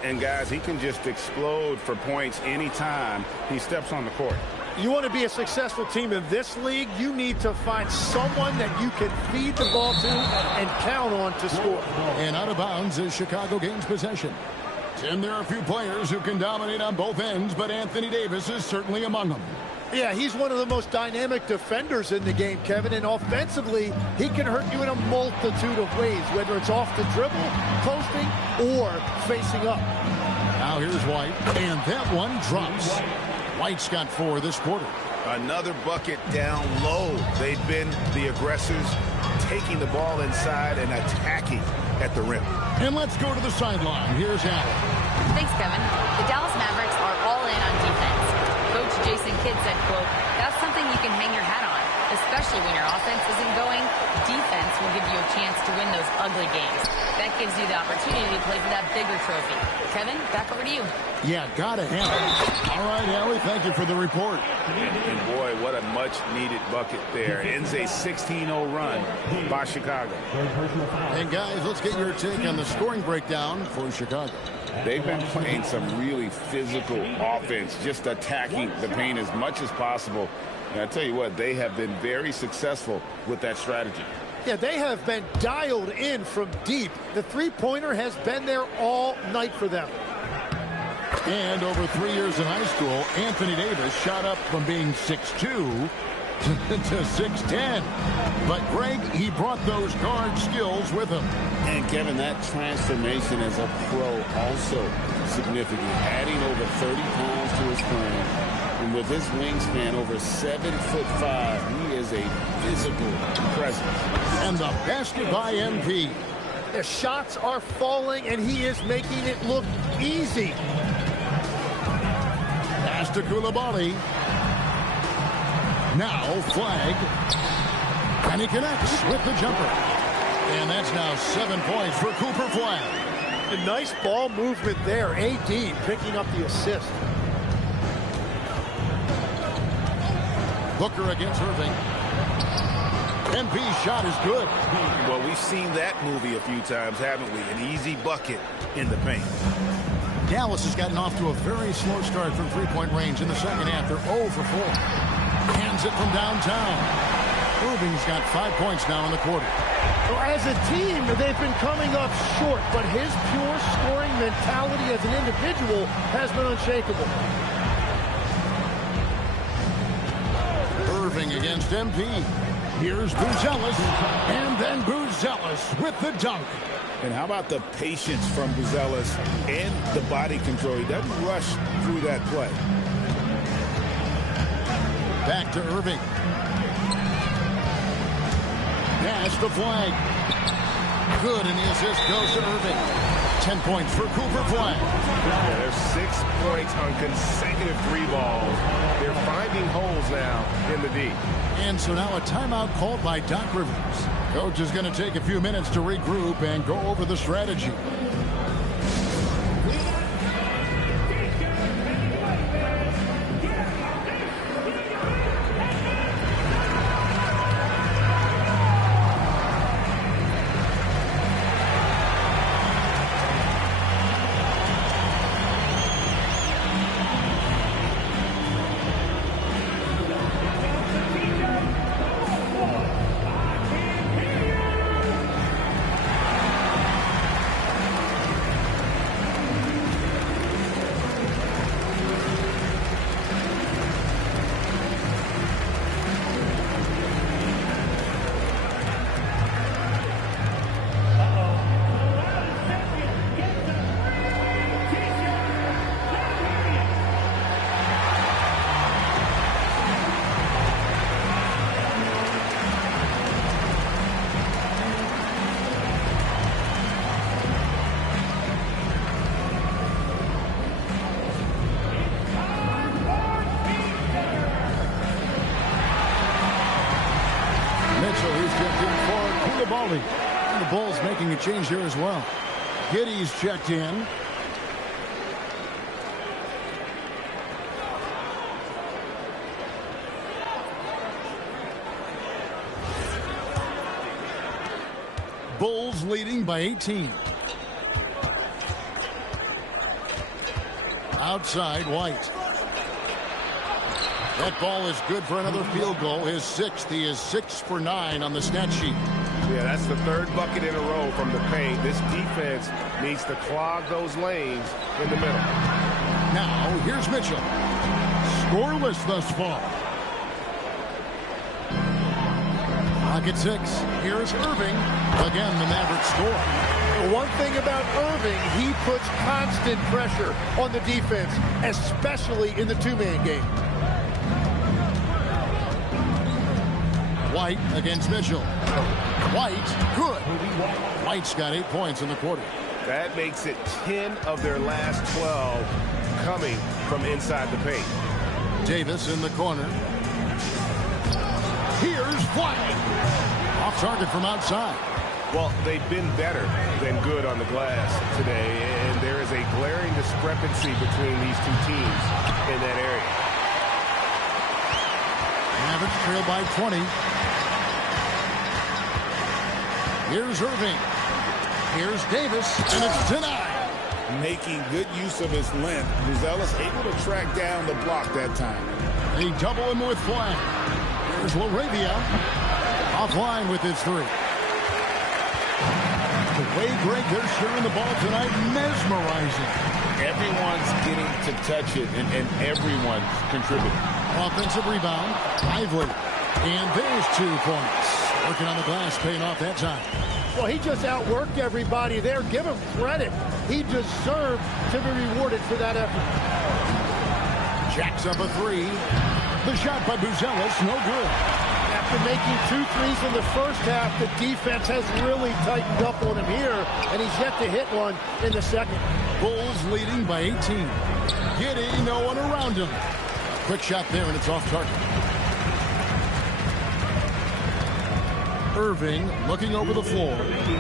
And guys, he can just explode for points anytime he steps on the court. You want to be a successful team in this league, you need to find someone that you can feed the ball to and count on to score. And out of bounds as Chicago gains possession. Tim, there are a few players who can dominate on both ends, but Anthony Davis is certainly among them. Yeah, he's one of the most dynamic defenders in the game, Kevin, and offensively, he can hurt you in a multitude of ways, whether it's off the dribble, posting, or facing up. Now here's White, and that one drops. White's got 4 this quarter. Another bucket down low. They've been the aggressors, taking the ball inside and attacking at the rim. And let's go to the sideline. Here's Allen. Thanks, Kevin. The Dallas Mavericks are all in on defense. Coach Jason Kidd said, quote, "That's something you can hang your hat on, especially when your offense isn't going. Defense will give you a chance to win those ugly games. That gives you the opportunity to play for that bigger trophy." Kevin, back over to you. Yeah, gotta have it. All right, Allie, thank you for the report. And boy, what a much-needed bucket there. Ends a 16-0 run by Chicago. And guys, let's get your take on the scoring breakdown for Chicago. They've been playing some really physical offense, just attacking the paint as much as possible. And I tell you what, they have been very successful with that strategy. Yeah, they have been dialed in from deep. The three-pointer has been there all night for them. And over 3 years in high school, Anthony Davis shot up from being 6'2" to 6'10". But Greg, he brought those guard skills with him. And Kevin, that transformation as a pro also significant. Adding over 30 pounds to his frame. And with his wingspan over 7'5", he is a physical presence. And the basket by MP. The shots are falling, and he is making it look easy. Pass to Koulibaly. Now flag. And he connects with the jumper. And that's now 7 points for Cooper Flag. A nice ball movement there. AD picking up the assist. Booker against Irving. MP's shot is good. Well, we've seen that movie a few times, haven't we? An easy bucket in the paint. Dallas has gotten off to a very slow start from three-point range in the second half. They're 0 for 4. Hands it from downtown. Irving's got 5 points now in the quarter. Well, as a team, they've been coming up short, but his pure scoring mentality as an individual has been unshakable. Irving against MP. Here's Buzelis, and then Buzelis with the dunk. And how about the patience from Buzelis and the body control? He doesn't rush through that play. Back to Irving. Pass the Flag. Good, and the assist goes to Irving. 10 points for Cooper Flag. Yeah, there's 6 points on consecutive 3 balls. They're finding holes now in the D. And so now a timeout called by Doc Rivers. Coach is going to take a few minutes to regroup and go over the strategy. Mitchell, he's checked in for Koulibaly. And the Bulls making a change here as well. Giddey's checked in. Bulls leading by 18. Outside, White. That ball is good for another field goal. His sixth. He is 6 for 9 on the stat sheet. Yeah, that's the third bucket in a row from the paint. This defense needs to clog those lanes in the middle. Now, here's Mitchell. Scoreless thus far. Clock at 6. Here's Irving. Again, the Mavericks score. One thing about Irving, he puts constant pressure on the defense, especially in the two-man game. White against Mitchell. White, good. White's got 8 points in the quarter. That makes it 10 of their last 12 coming from inside the paint. Davis in the corner. Here's White. Off target from outside. Well, they've been better than good on the glass today, and there is a glaring discrepancy between these two teams in that area. Mavericks trail by 20. Here's Irving. Here's Davis, and it's denied. Making good use of his length. Buzelis able to track down the block that time. They double him with flag. Here's LaRavia. Offline with his three. The way, Greg, they're sharing the ball tonight, mesmerizing. Everyone's getting to touch it, and everyone's contributing. Offensive rebound, Lively. And there's 2 points. Working on the glass, paying off that time. Well, he just outworked everybody there. Give him credit. He deserved to be rewarded for that effort. Jacks up a 3. The shot by Buzelis, no good. After making 2 threes in the first half, the defense has really tightened up on him here, and he's yet to hit one in the second. Bulls leading by 18. Giddey, no one around him. Quick shot there, and it's off target. Irving looking over the floor.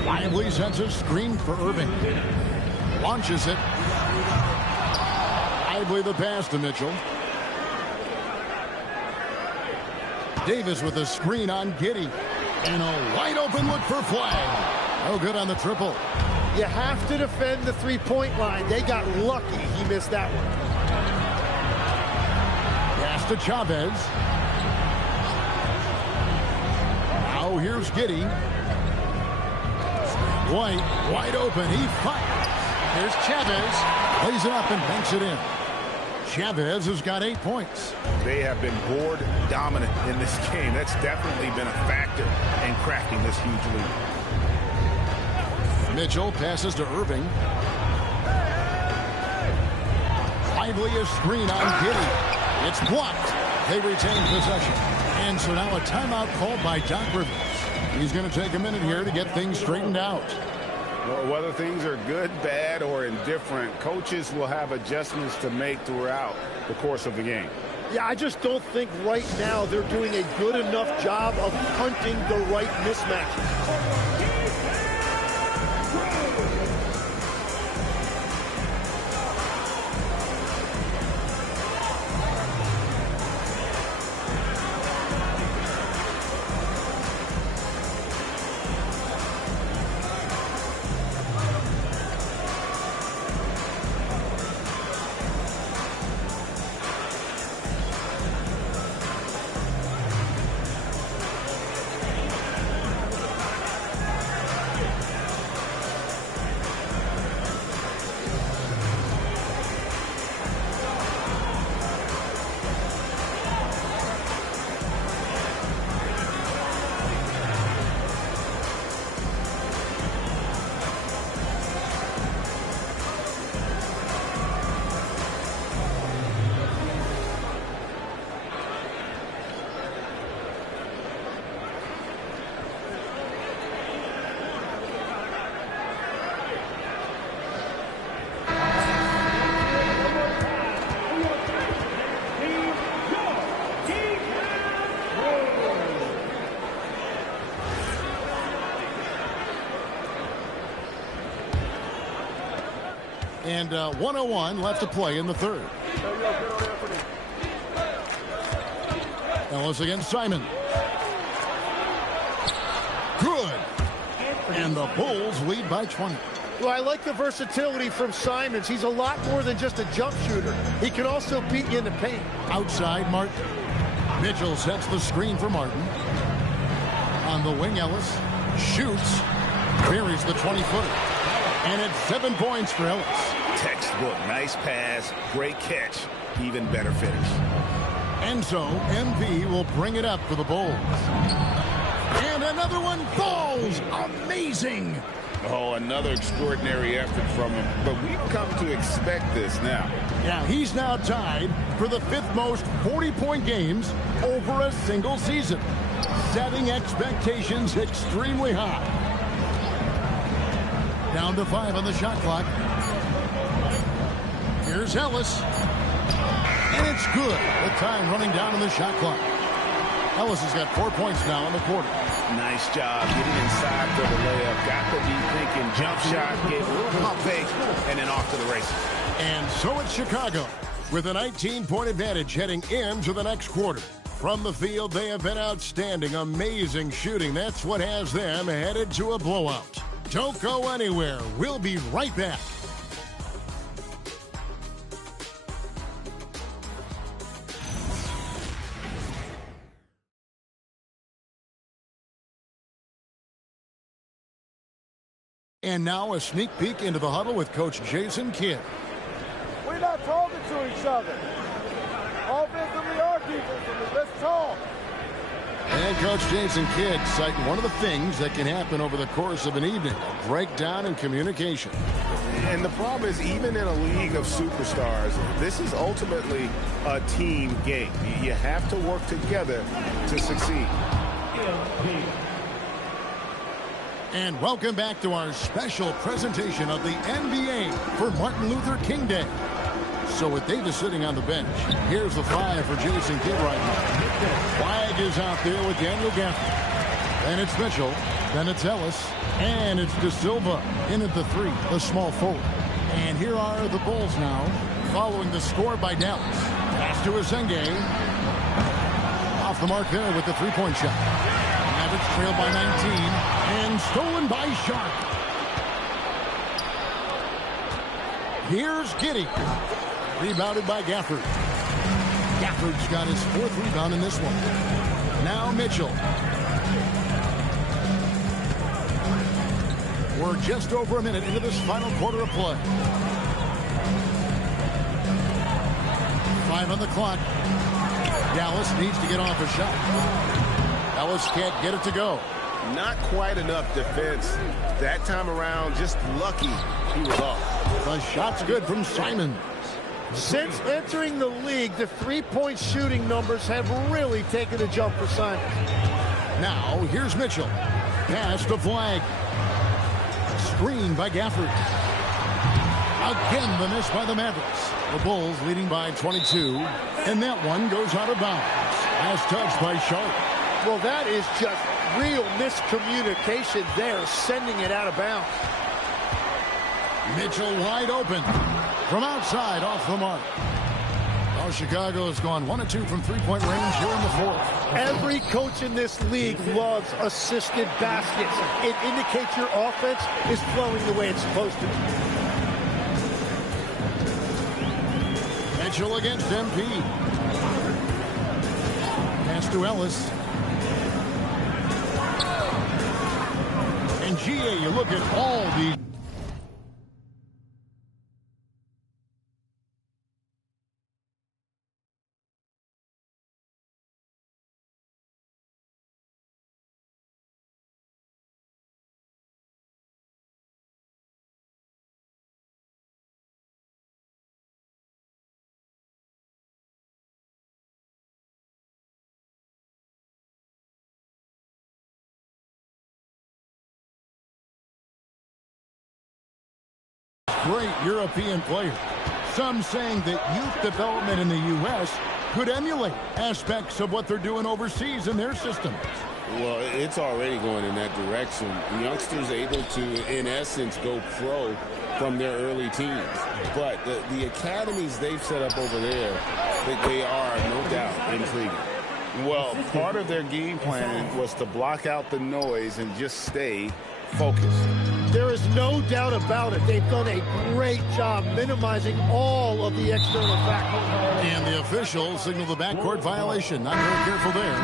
Lively sends a screen for Irving. Launches it. Lively the pass to Mitchell. Davis with a screen on Giddey. And a wide open look for flag. No good on the triple. You have to defend the three-point line. They got lucky he missed that one. Pass to Chavez. Now here's Giddey. White wide open. He fires. Here's Chavez. Lays it up and banks it in. Chavez has got 8 points. They have been board dominant in this game. That's definitely been a factor in cracking this huge lead. Mitchell passes to Irving. Lively a screen on Giddey. It's blocked. They retain possession. And so now a timeout called by Doc Rivers. He's going to take a minute here to get things straightened out. Well, whether things are good, bad, or indifferent, coaches will have adjustments to make throughout the course of the game. Yeah, I just don't think right now they're doing a good enough job of hunting the right mismatches. And 1:01 left to play in the third. Ellis against Simon. Good. And the Bulls lead by 20. Well, I like the versatility from Simons. He's a lot more than just a jump shooter. He can also beat you in the paint. Outside, Martin. Mitchell sets the screen for Martin. On the wing, Ellis shoots. Buries the 20-footer. And it's 7 points for Ellis. Textbook. Nice pass. Great catch. Even better finish. And so, MP will bring it up for the Bulls. And another one falls. Amazing. Oh, another extraordinary effort from him. But we've come to expect this now. Yeah, he's now tied for the 5th most 40-point games over a single season, setting expectations extremely high. Down to 5 on the shot clock. Here's Ellis. And it's good. The time running down on the shot clock. Ellis has got 4 points now in the quarter. Nice job getting inside for the layup. Got to be thinking jump shot, get a little pump fake, and then off to the races. And so it's Chicago with a 19-point advantage heading into the next quarter. From the field, they have been outstanding. Amazing shooting. That's what has them headed to a blowout. Don't go anywhere. We'll be right back. And now a sneak peek into the huddle with Coach Jason Kidd. We're not talking to each other. Offensively or defensively, let's talk. And Coach Jason Kidd citing one of the things that can happen over the course of an evening, a breakdown in communication. And the problem is, even in a league of superstars, this is ultimately a team game. You have to work together to succeed. And welcome back to our special presentation of the NBA for Martin Luther King Day. So with Davis sitting on the bench, here's the 5 for Jason Kidd right now. Flag is out there with Daniel Gafford. Then it's Mitchell. Then it's Ellis. And it's De Silva in at the 3, the small forward. And here are the Bulls now, following the score by Dallas. Pass to Asenge. Off the mark there with the 3-point shot. Mavericks trailed by 19 and stolen by Sharp. Here's Giddey. Rebounded by Gafford. Gafford's got his 4th rebound in this one. Now Mitchell. We're just over a minute into this final quarter of play. 5 on the clock. Dallas needs to get off a shot. Ellis can't get it to go. Not quite enough defense. That time around, just lucky he was off. The shot's good from Simon. Since entering the league, the 3-point shooting numbers have really taken a jump for Simon. Now, here's Mitchell. Pass to Flag. Screen by Gafford. Again, the miss by the Mavericks. The Bulls leading by 22. And that one goes out of bounds. Last touch by Sharp. Well, that is just real miscommunication there, sending it out of bounds. Mitchell wide open. From outside, off the mark. Oh, Chicago has gone 1 of 2 from 3-point range here in the 4th. Every coach in this league loves assisted baskets. It indicates your offense is flowing the way it's supposed to. Mitchell against MP. Pass to Ellis. And GA, you look at all the great European players. Some saying that youth development in the U.S. could emulate aspects of what they're doing overseas in their system. Well, it's already going in that direction. Youngsters able to, in essence, go pro from their early teams. But the academies they've set up over there, they are, no doubt, intriguing. Well, part of their game plan was to block out the noise and just stay focused. There is no doubt about it. They've done a great job minimizing all of the external factors. And the officials signal the backcourt violation. Not very careful there.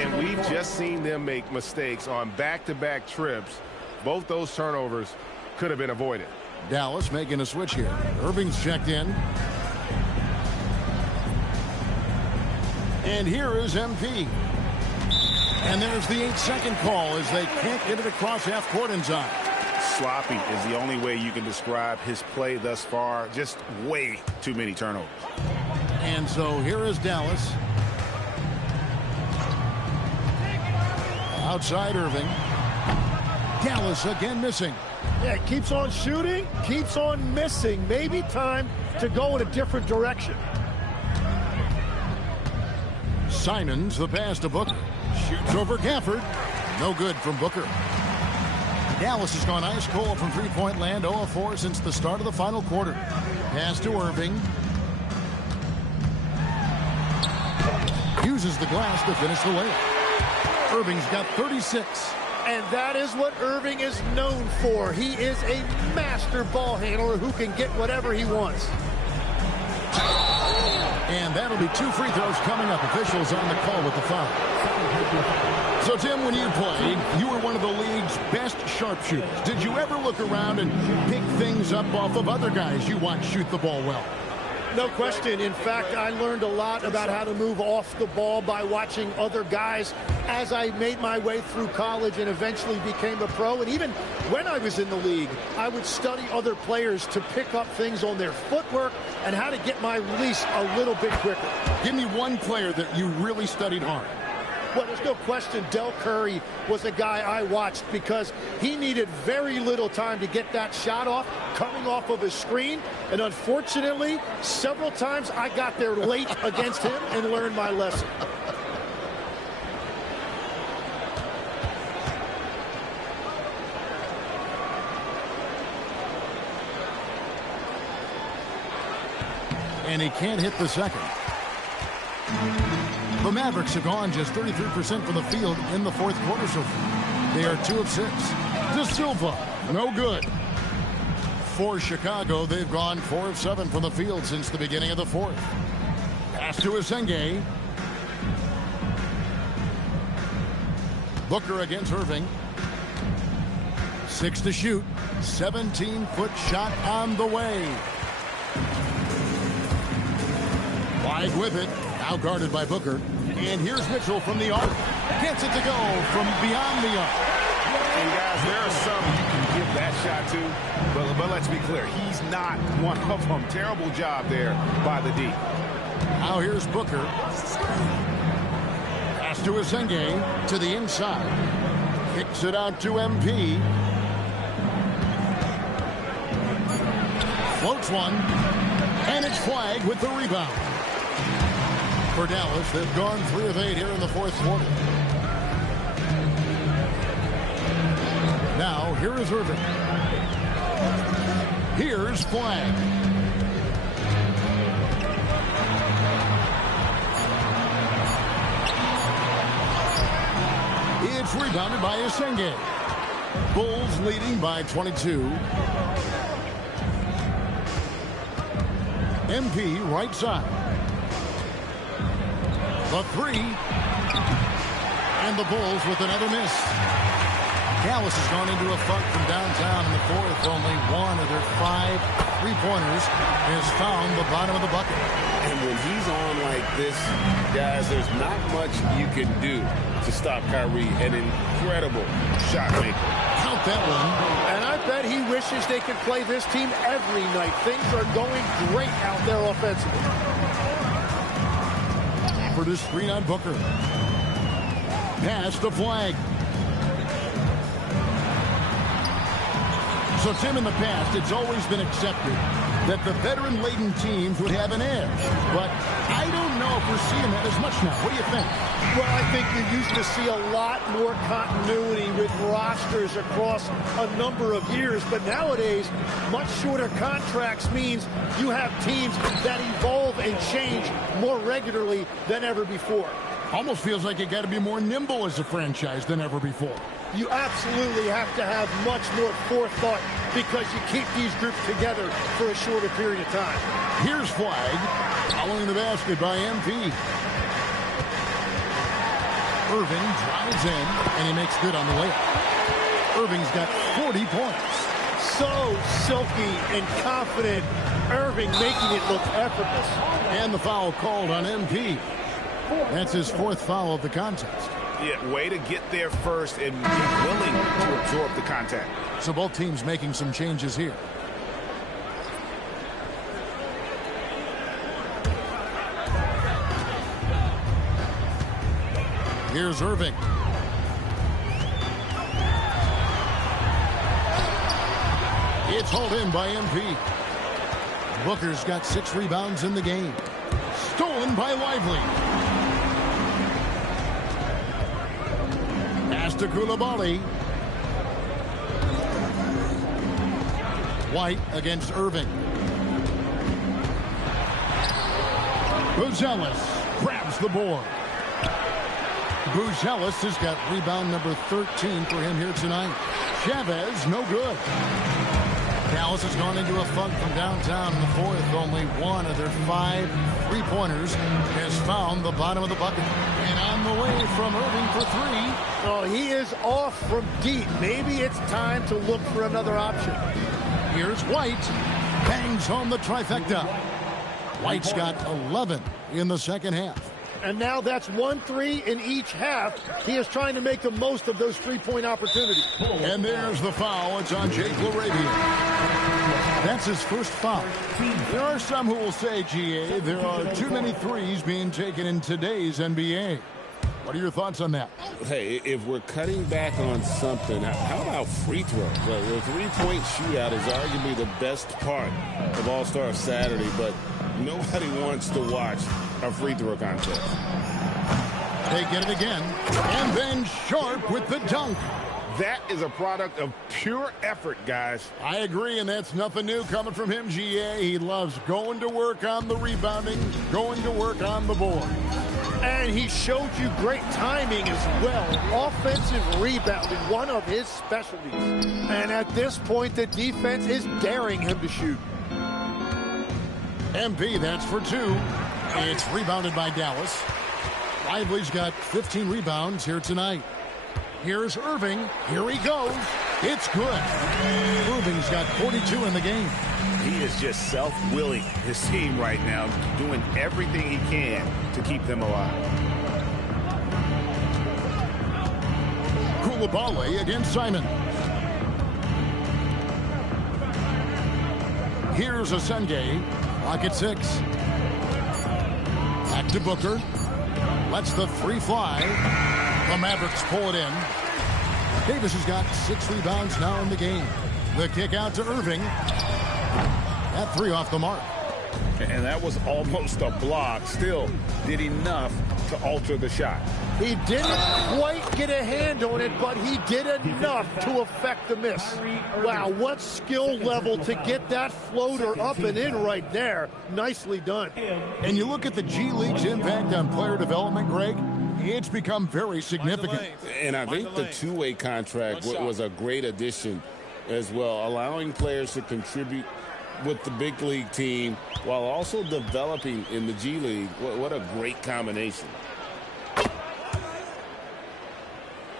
And we've just seen them make mistakes on back-to-back trips. Both those turnovers could have been avoided. Dallas making a switch here. Irving's checked in. And here is MP. And there's the 8-second call as they can't get it across half court in time. Sloppy is the only way you can describe his play thus far. Just way too many turnovers. And so here is Dallas. Outside Irving. Dallas again missing. Yeah, keeps on shooting, keeps on missing. Maybe time to go in a different direction. Simons, the pass to Booker. Shoots over Gafford. No good from Booker. Dallas has gone ice cold from three-point land, 0 of 4 since the start of the final quarter. Pass to Irving. Uses the glass to finish the layup. Irving's got 36. And that is what Irving is known for. He is a master ball handler who can get whatever he wants. And that'll be 2 free throws coming up. Officials on the call with the foul. So, Tim, when you played, you were one of the league's best sharpshooters. Did you ever look around and pick things up off of other guys you watch shoot the ball well? No question. In fact, I learned a lot about how to move off the ball by watching other guys as I made my way through college and eventually became a pro. And even when I was in the league, I would study other players to pick up things on their footwork and how to get my release a little bit quicker. Give me one player that you really studied hard. Well, there's no question Del Curry was a guy I watched because he needed very little time to get that shot off, coming off of his screen. And unfortunately, several times I got there late against him and learned my lesson. And he can't hit the second. The Mavericks have gone just 33% from the field in the fourth quarter so far. They are 2 of 6. De Silva, no good. For Chicago, they've gone 4 of 7 from the field since the beginning of the fourth. Pass to Asenge. Booker against Irving. 6 to shoot. 17-foot shot on the way. Wide with it. Now guarded by Booker. And here's Mitchell from the arc. Gets it to go from beyond the arc. And guys, there are some you can give that shot to, but let's be clear, he's not one of them. Terrible job there by the D. Now here's Booker. Pass to Asenge to the inside. Kicks it out to MP. Floats one. And it's flagged with the rebound. For Dallas, they've gone 3 of 8 here in the fourth quarter. Now, here is Irving. Here's Flag. It's rebounded by Asenge. Bulls leading by 22. MP right side. The 3. And the Bulls with another miss. Dallas has gone into a funk from downtown in the fourth. Only 1 of their 5 3-pointers has found the bottom of the bucket. And when he's on like this, guys, there's not much you can do to stop Kyrie. An incredible shot maker. Count that one. And I bet he wishes they could play this team every night. Things are going great out there offensively. For the screen on Booker. Pass to Flag. So, Tim, in the past, it's always been accepted that the veteran-laden teams would have an edge. But I don't know know if we're seeing that as much now. What do you think? Well, I think you used to see a lot more continuity with rosters across a number of years, but nowadays, much shorter contracts means you have teams that evolve and change more regularly than ever before. Almost feels like you got to be more nimble as a franchise than ever before. You absolutely have to have much more forethought because you keep these groups together for a shorter period of time. Here's flag, following the basket by MP. Irving drives in, and he makes good on the layup. Irving's got 40 points. So silky and confident. Irving making it look effortless. And the foul called on MP. That's his fourth foul of the contest. Yeah, way to get there first and be willing to absorb the contact. So both teams making some changes here. Here's Irving. It's hauled in by MP. Booker's got 6 rebounds in the game. Stolen by Lively. Pass to Koulibaly. White against Irving. Buzelis grabs the board. Buzelis has got rebound number 13 for him here tonight. Chavez, no good. Dallas has gone into a funk from downtown in the fourth. Only one of their 5 3-pointers has found the bottom of the bucket. And on the way from Irving for 3. Oh, he is off from deep. Maybe it's time to look for another option. Here's White. Bangs home the trifecta. White's got 11 in the second half. And now that's 1-3 in each half. He is trying to make the most of those 3-point opportunities. And there's the foul. It's on Jake LaRavia. That's his first foul. There are some who will say, GA, there are too many threes being taken in today's NBA. What are your thoughts on that? Hey, if we're cutting back on something, how about free throws? The three-point shootout is arguably the best part of All-Star Saturday, but nobody wants to watch a free throw contest. They get it again, and then Sharp with the dunk. That is a product of pure effort, guys. I agree, and that's nothing new coming from him, GA. He loves going to work on the rebounding, going to work on the board. And he showed you great timing as well. Offensive rebounding, one of his specialties. And at this point, the defense is daring him to shoot. MP, that's for 2. It's rebounded by Dallas. Lively's got 15 rebounds here tonight. Here's Irving. Here he goes. It's good. Irving's got 42 in the game. He is just self-willing his team right now, doing everything he can to keep them alive. Koulibaly against Simon. Here's Asenge. Lock at 6. Back to Booker. Lets the 3 fly. The Mavericks pull it in. Davis has got 6 rebounds now in the game. The kick out to Irving. That 3 off the mark. And that was almost a block. Still did enough to alter the shot. He didn't quite get a hand on it, but he did enough to affect the miss. Wow, what skill level to get that floater up and in right there. Nicely done. And you look at the G League's impact on player development, Greg, it's become very significant. And I think the two-way contract was a great addition as well, allowing players to contribute with the big league team while also developing in the G League. What a great combination.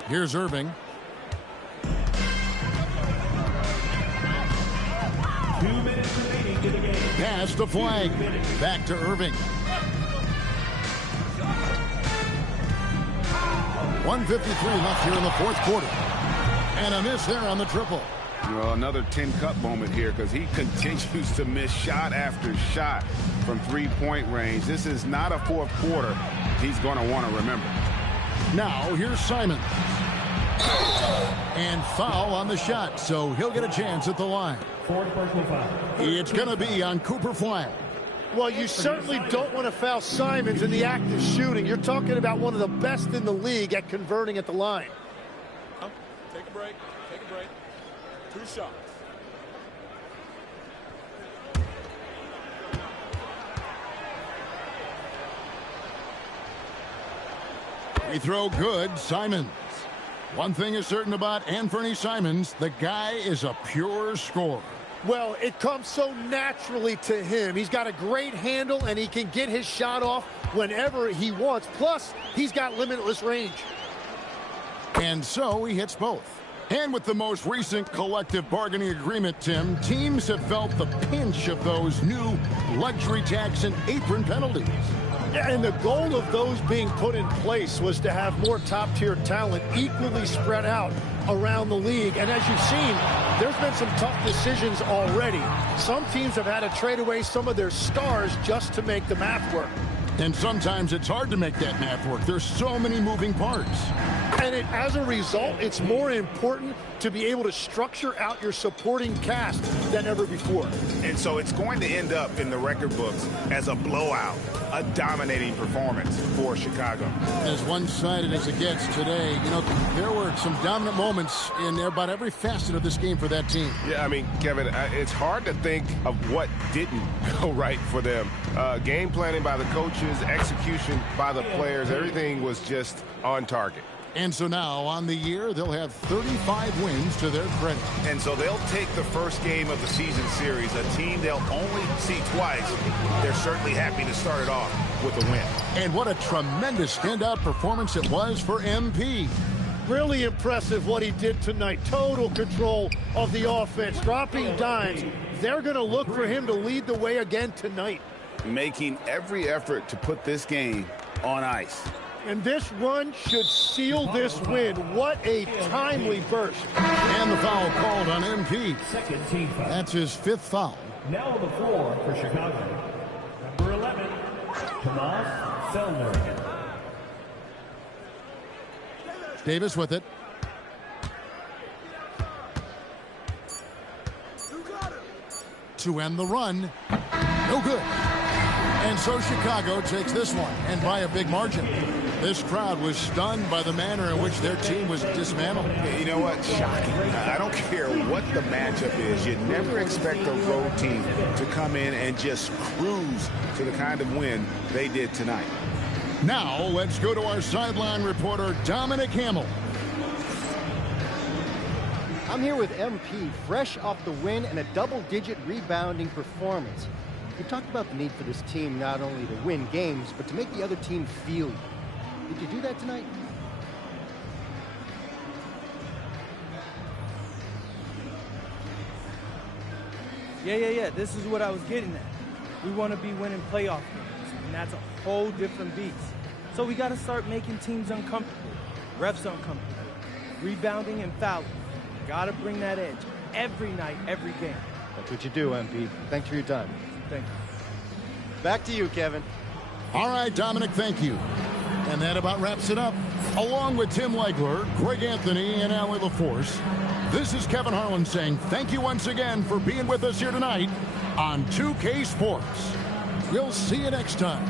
Here's Irving. 2 minutes remaining in the game. Pass the flag. Back to Irving. 1:53 left here in the fourth quarter. And a miss there on the triple. Well, another 10-cup moment here because he continues to miss shot after shot from three-point range. This is not a fourth quarter he's going to want to remember. Now, here's Simon. And foul on the shot, so he'll get a chance at the line. Fourth personal foul. It's going to be on Cooper Flag. Well, you certainly don't want to foul Simons in the act of shooting. You're talking about one of the best in the league at converting at the line. Take a break. Take a break. 2 shots. Free throw good, Simons. One thing is certain about Anthony Simons, the guy is a pure scorer. Well, it comes so naturally to him. He's got a great handle, and he can get his shot off whenever he wants. Plus, he's got limitless range. And so he hits both. And with the most recent collective bargaining agreement, Tim, teams have felt the pinch of those new luxury tax and apron penalties. Yeah, and the goal of those being put in place was to have more top-tier talent equally spread out around the league. And as you've seen, there's been some tough decisions already. Some teams have had to trade away some of their stars just to make the math work. And sometimes it's hard to make that math work. There's so many moving parts. And as a result, it's more important to be able to structure out your supporting cast than ever before. And so it's going to end up in the record books as a blowout, a dominating performance for Chicago. As one-sided as it gets today, you know, there were some dominant moments in about every facet of this game for that team. Yeah, I mean, Kevin, it's hard to think of what didn't go right for them. Game planning by the coaches, execution by the players, everything was just on target. And so now, on the year, they'll have 35 wins to their credit. And so they'll take the first game of the season series, a team they'll only see twice. They're certainly happy to start it off with a win. And what a tremendous standout performance it was for MP. Really impressive what he did tonight. Total control of the offense, dropping dimes. They're going to look for him to lead the way again tonight. Making every effort to put this game on ice. And this run should seal this win. What a timely burst. And the foul called on MP. Second team foul. That's his 5th foul. Now on the floor for Chicago. Number 11, Tomas Selner. Davis with it. To end the run. No good. And so Chicago takes this one, and by a big margin. This crowd was stunned by the manner in which their team was dismantled. You know what? Shocking. I don't care what the matchup is. You never expect a road team to come in and just cruise to the kind of win they did tonight. Now, let's go to our sideline reporter, Dominic Hamill. I'm here with MP, fresh off the win and a double-digit rebounding performance. You talked about the need for this team not only to win games, but to make the other team feel you. Did you do that tonight? Yeah. This is what I was getting at. We want to be winning playoff games, and that's a whole different beast. So we got to start making teams uncomfortable, refs uncomfortable, rebounding and fouling. Got to bring that edge every night, every game. That's what you do, MP. Thanks for your time. Thank you. Back to you, Kevin. All right, Dominic, thank you. And that about wraps it up. Along with Tim Legler, Greg Anthony, and Allie LaForce, this is Kevin Harlan saying thank you once again for being with us here tonight on 2K Sports. We'll see you next time.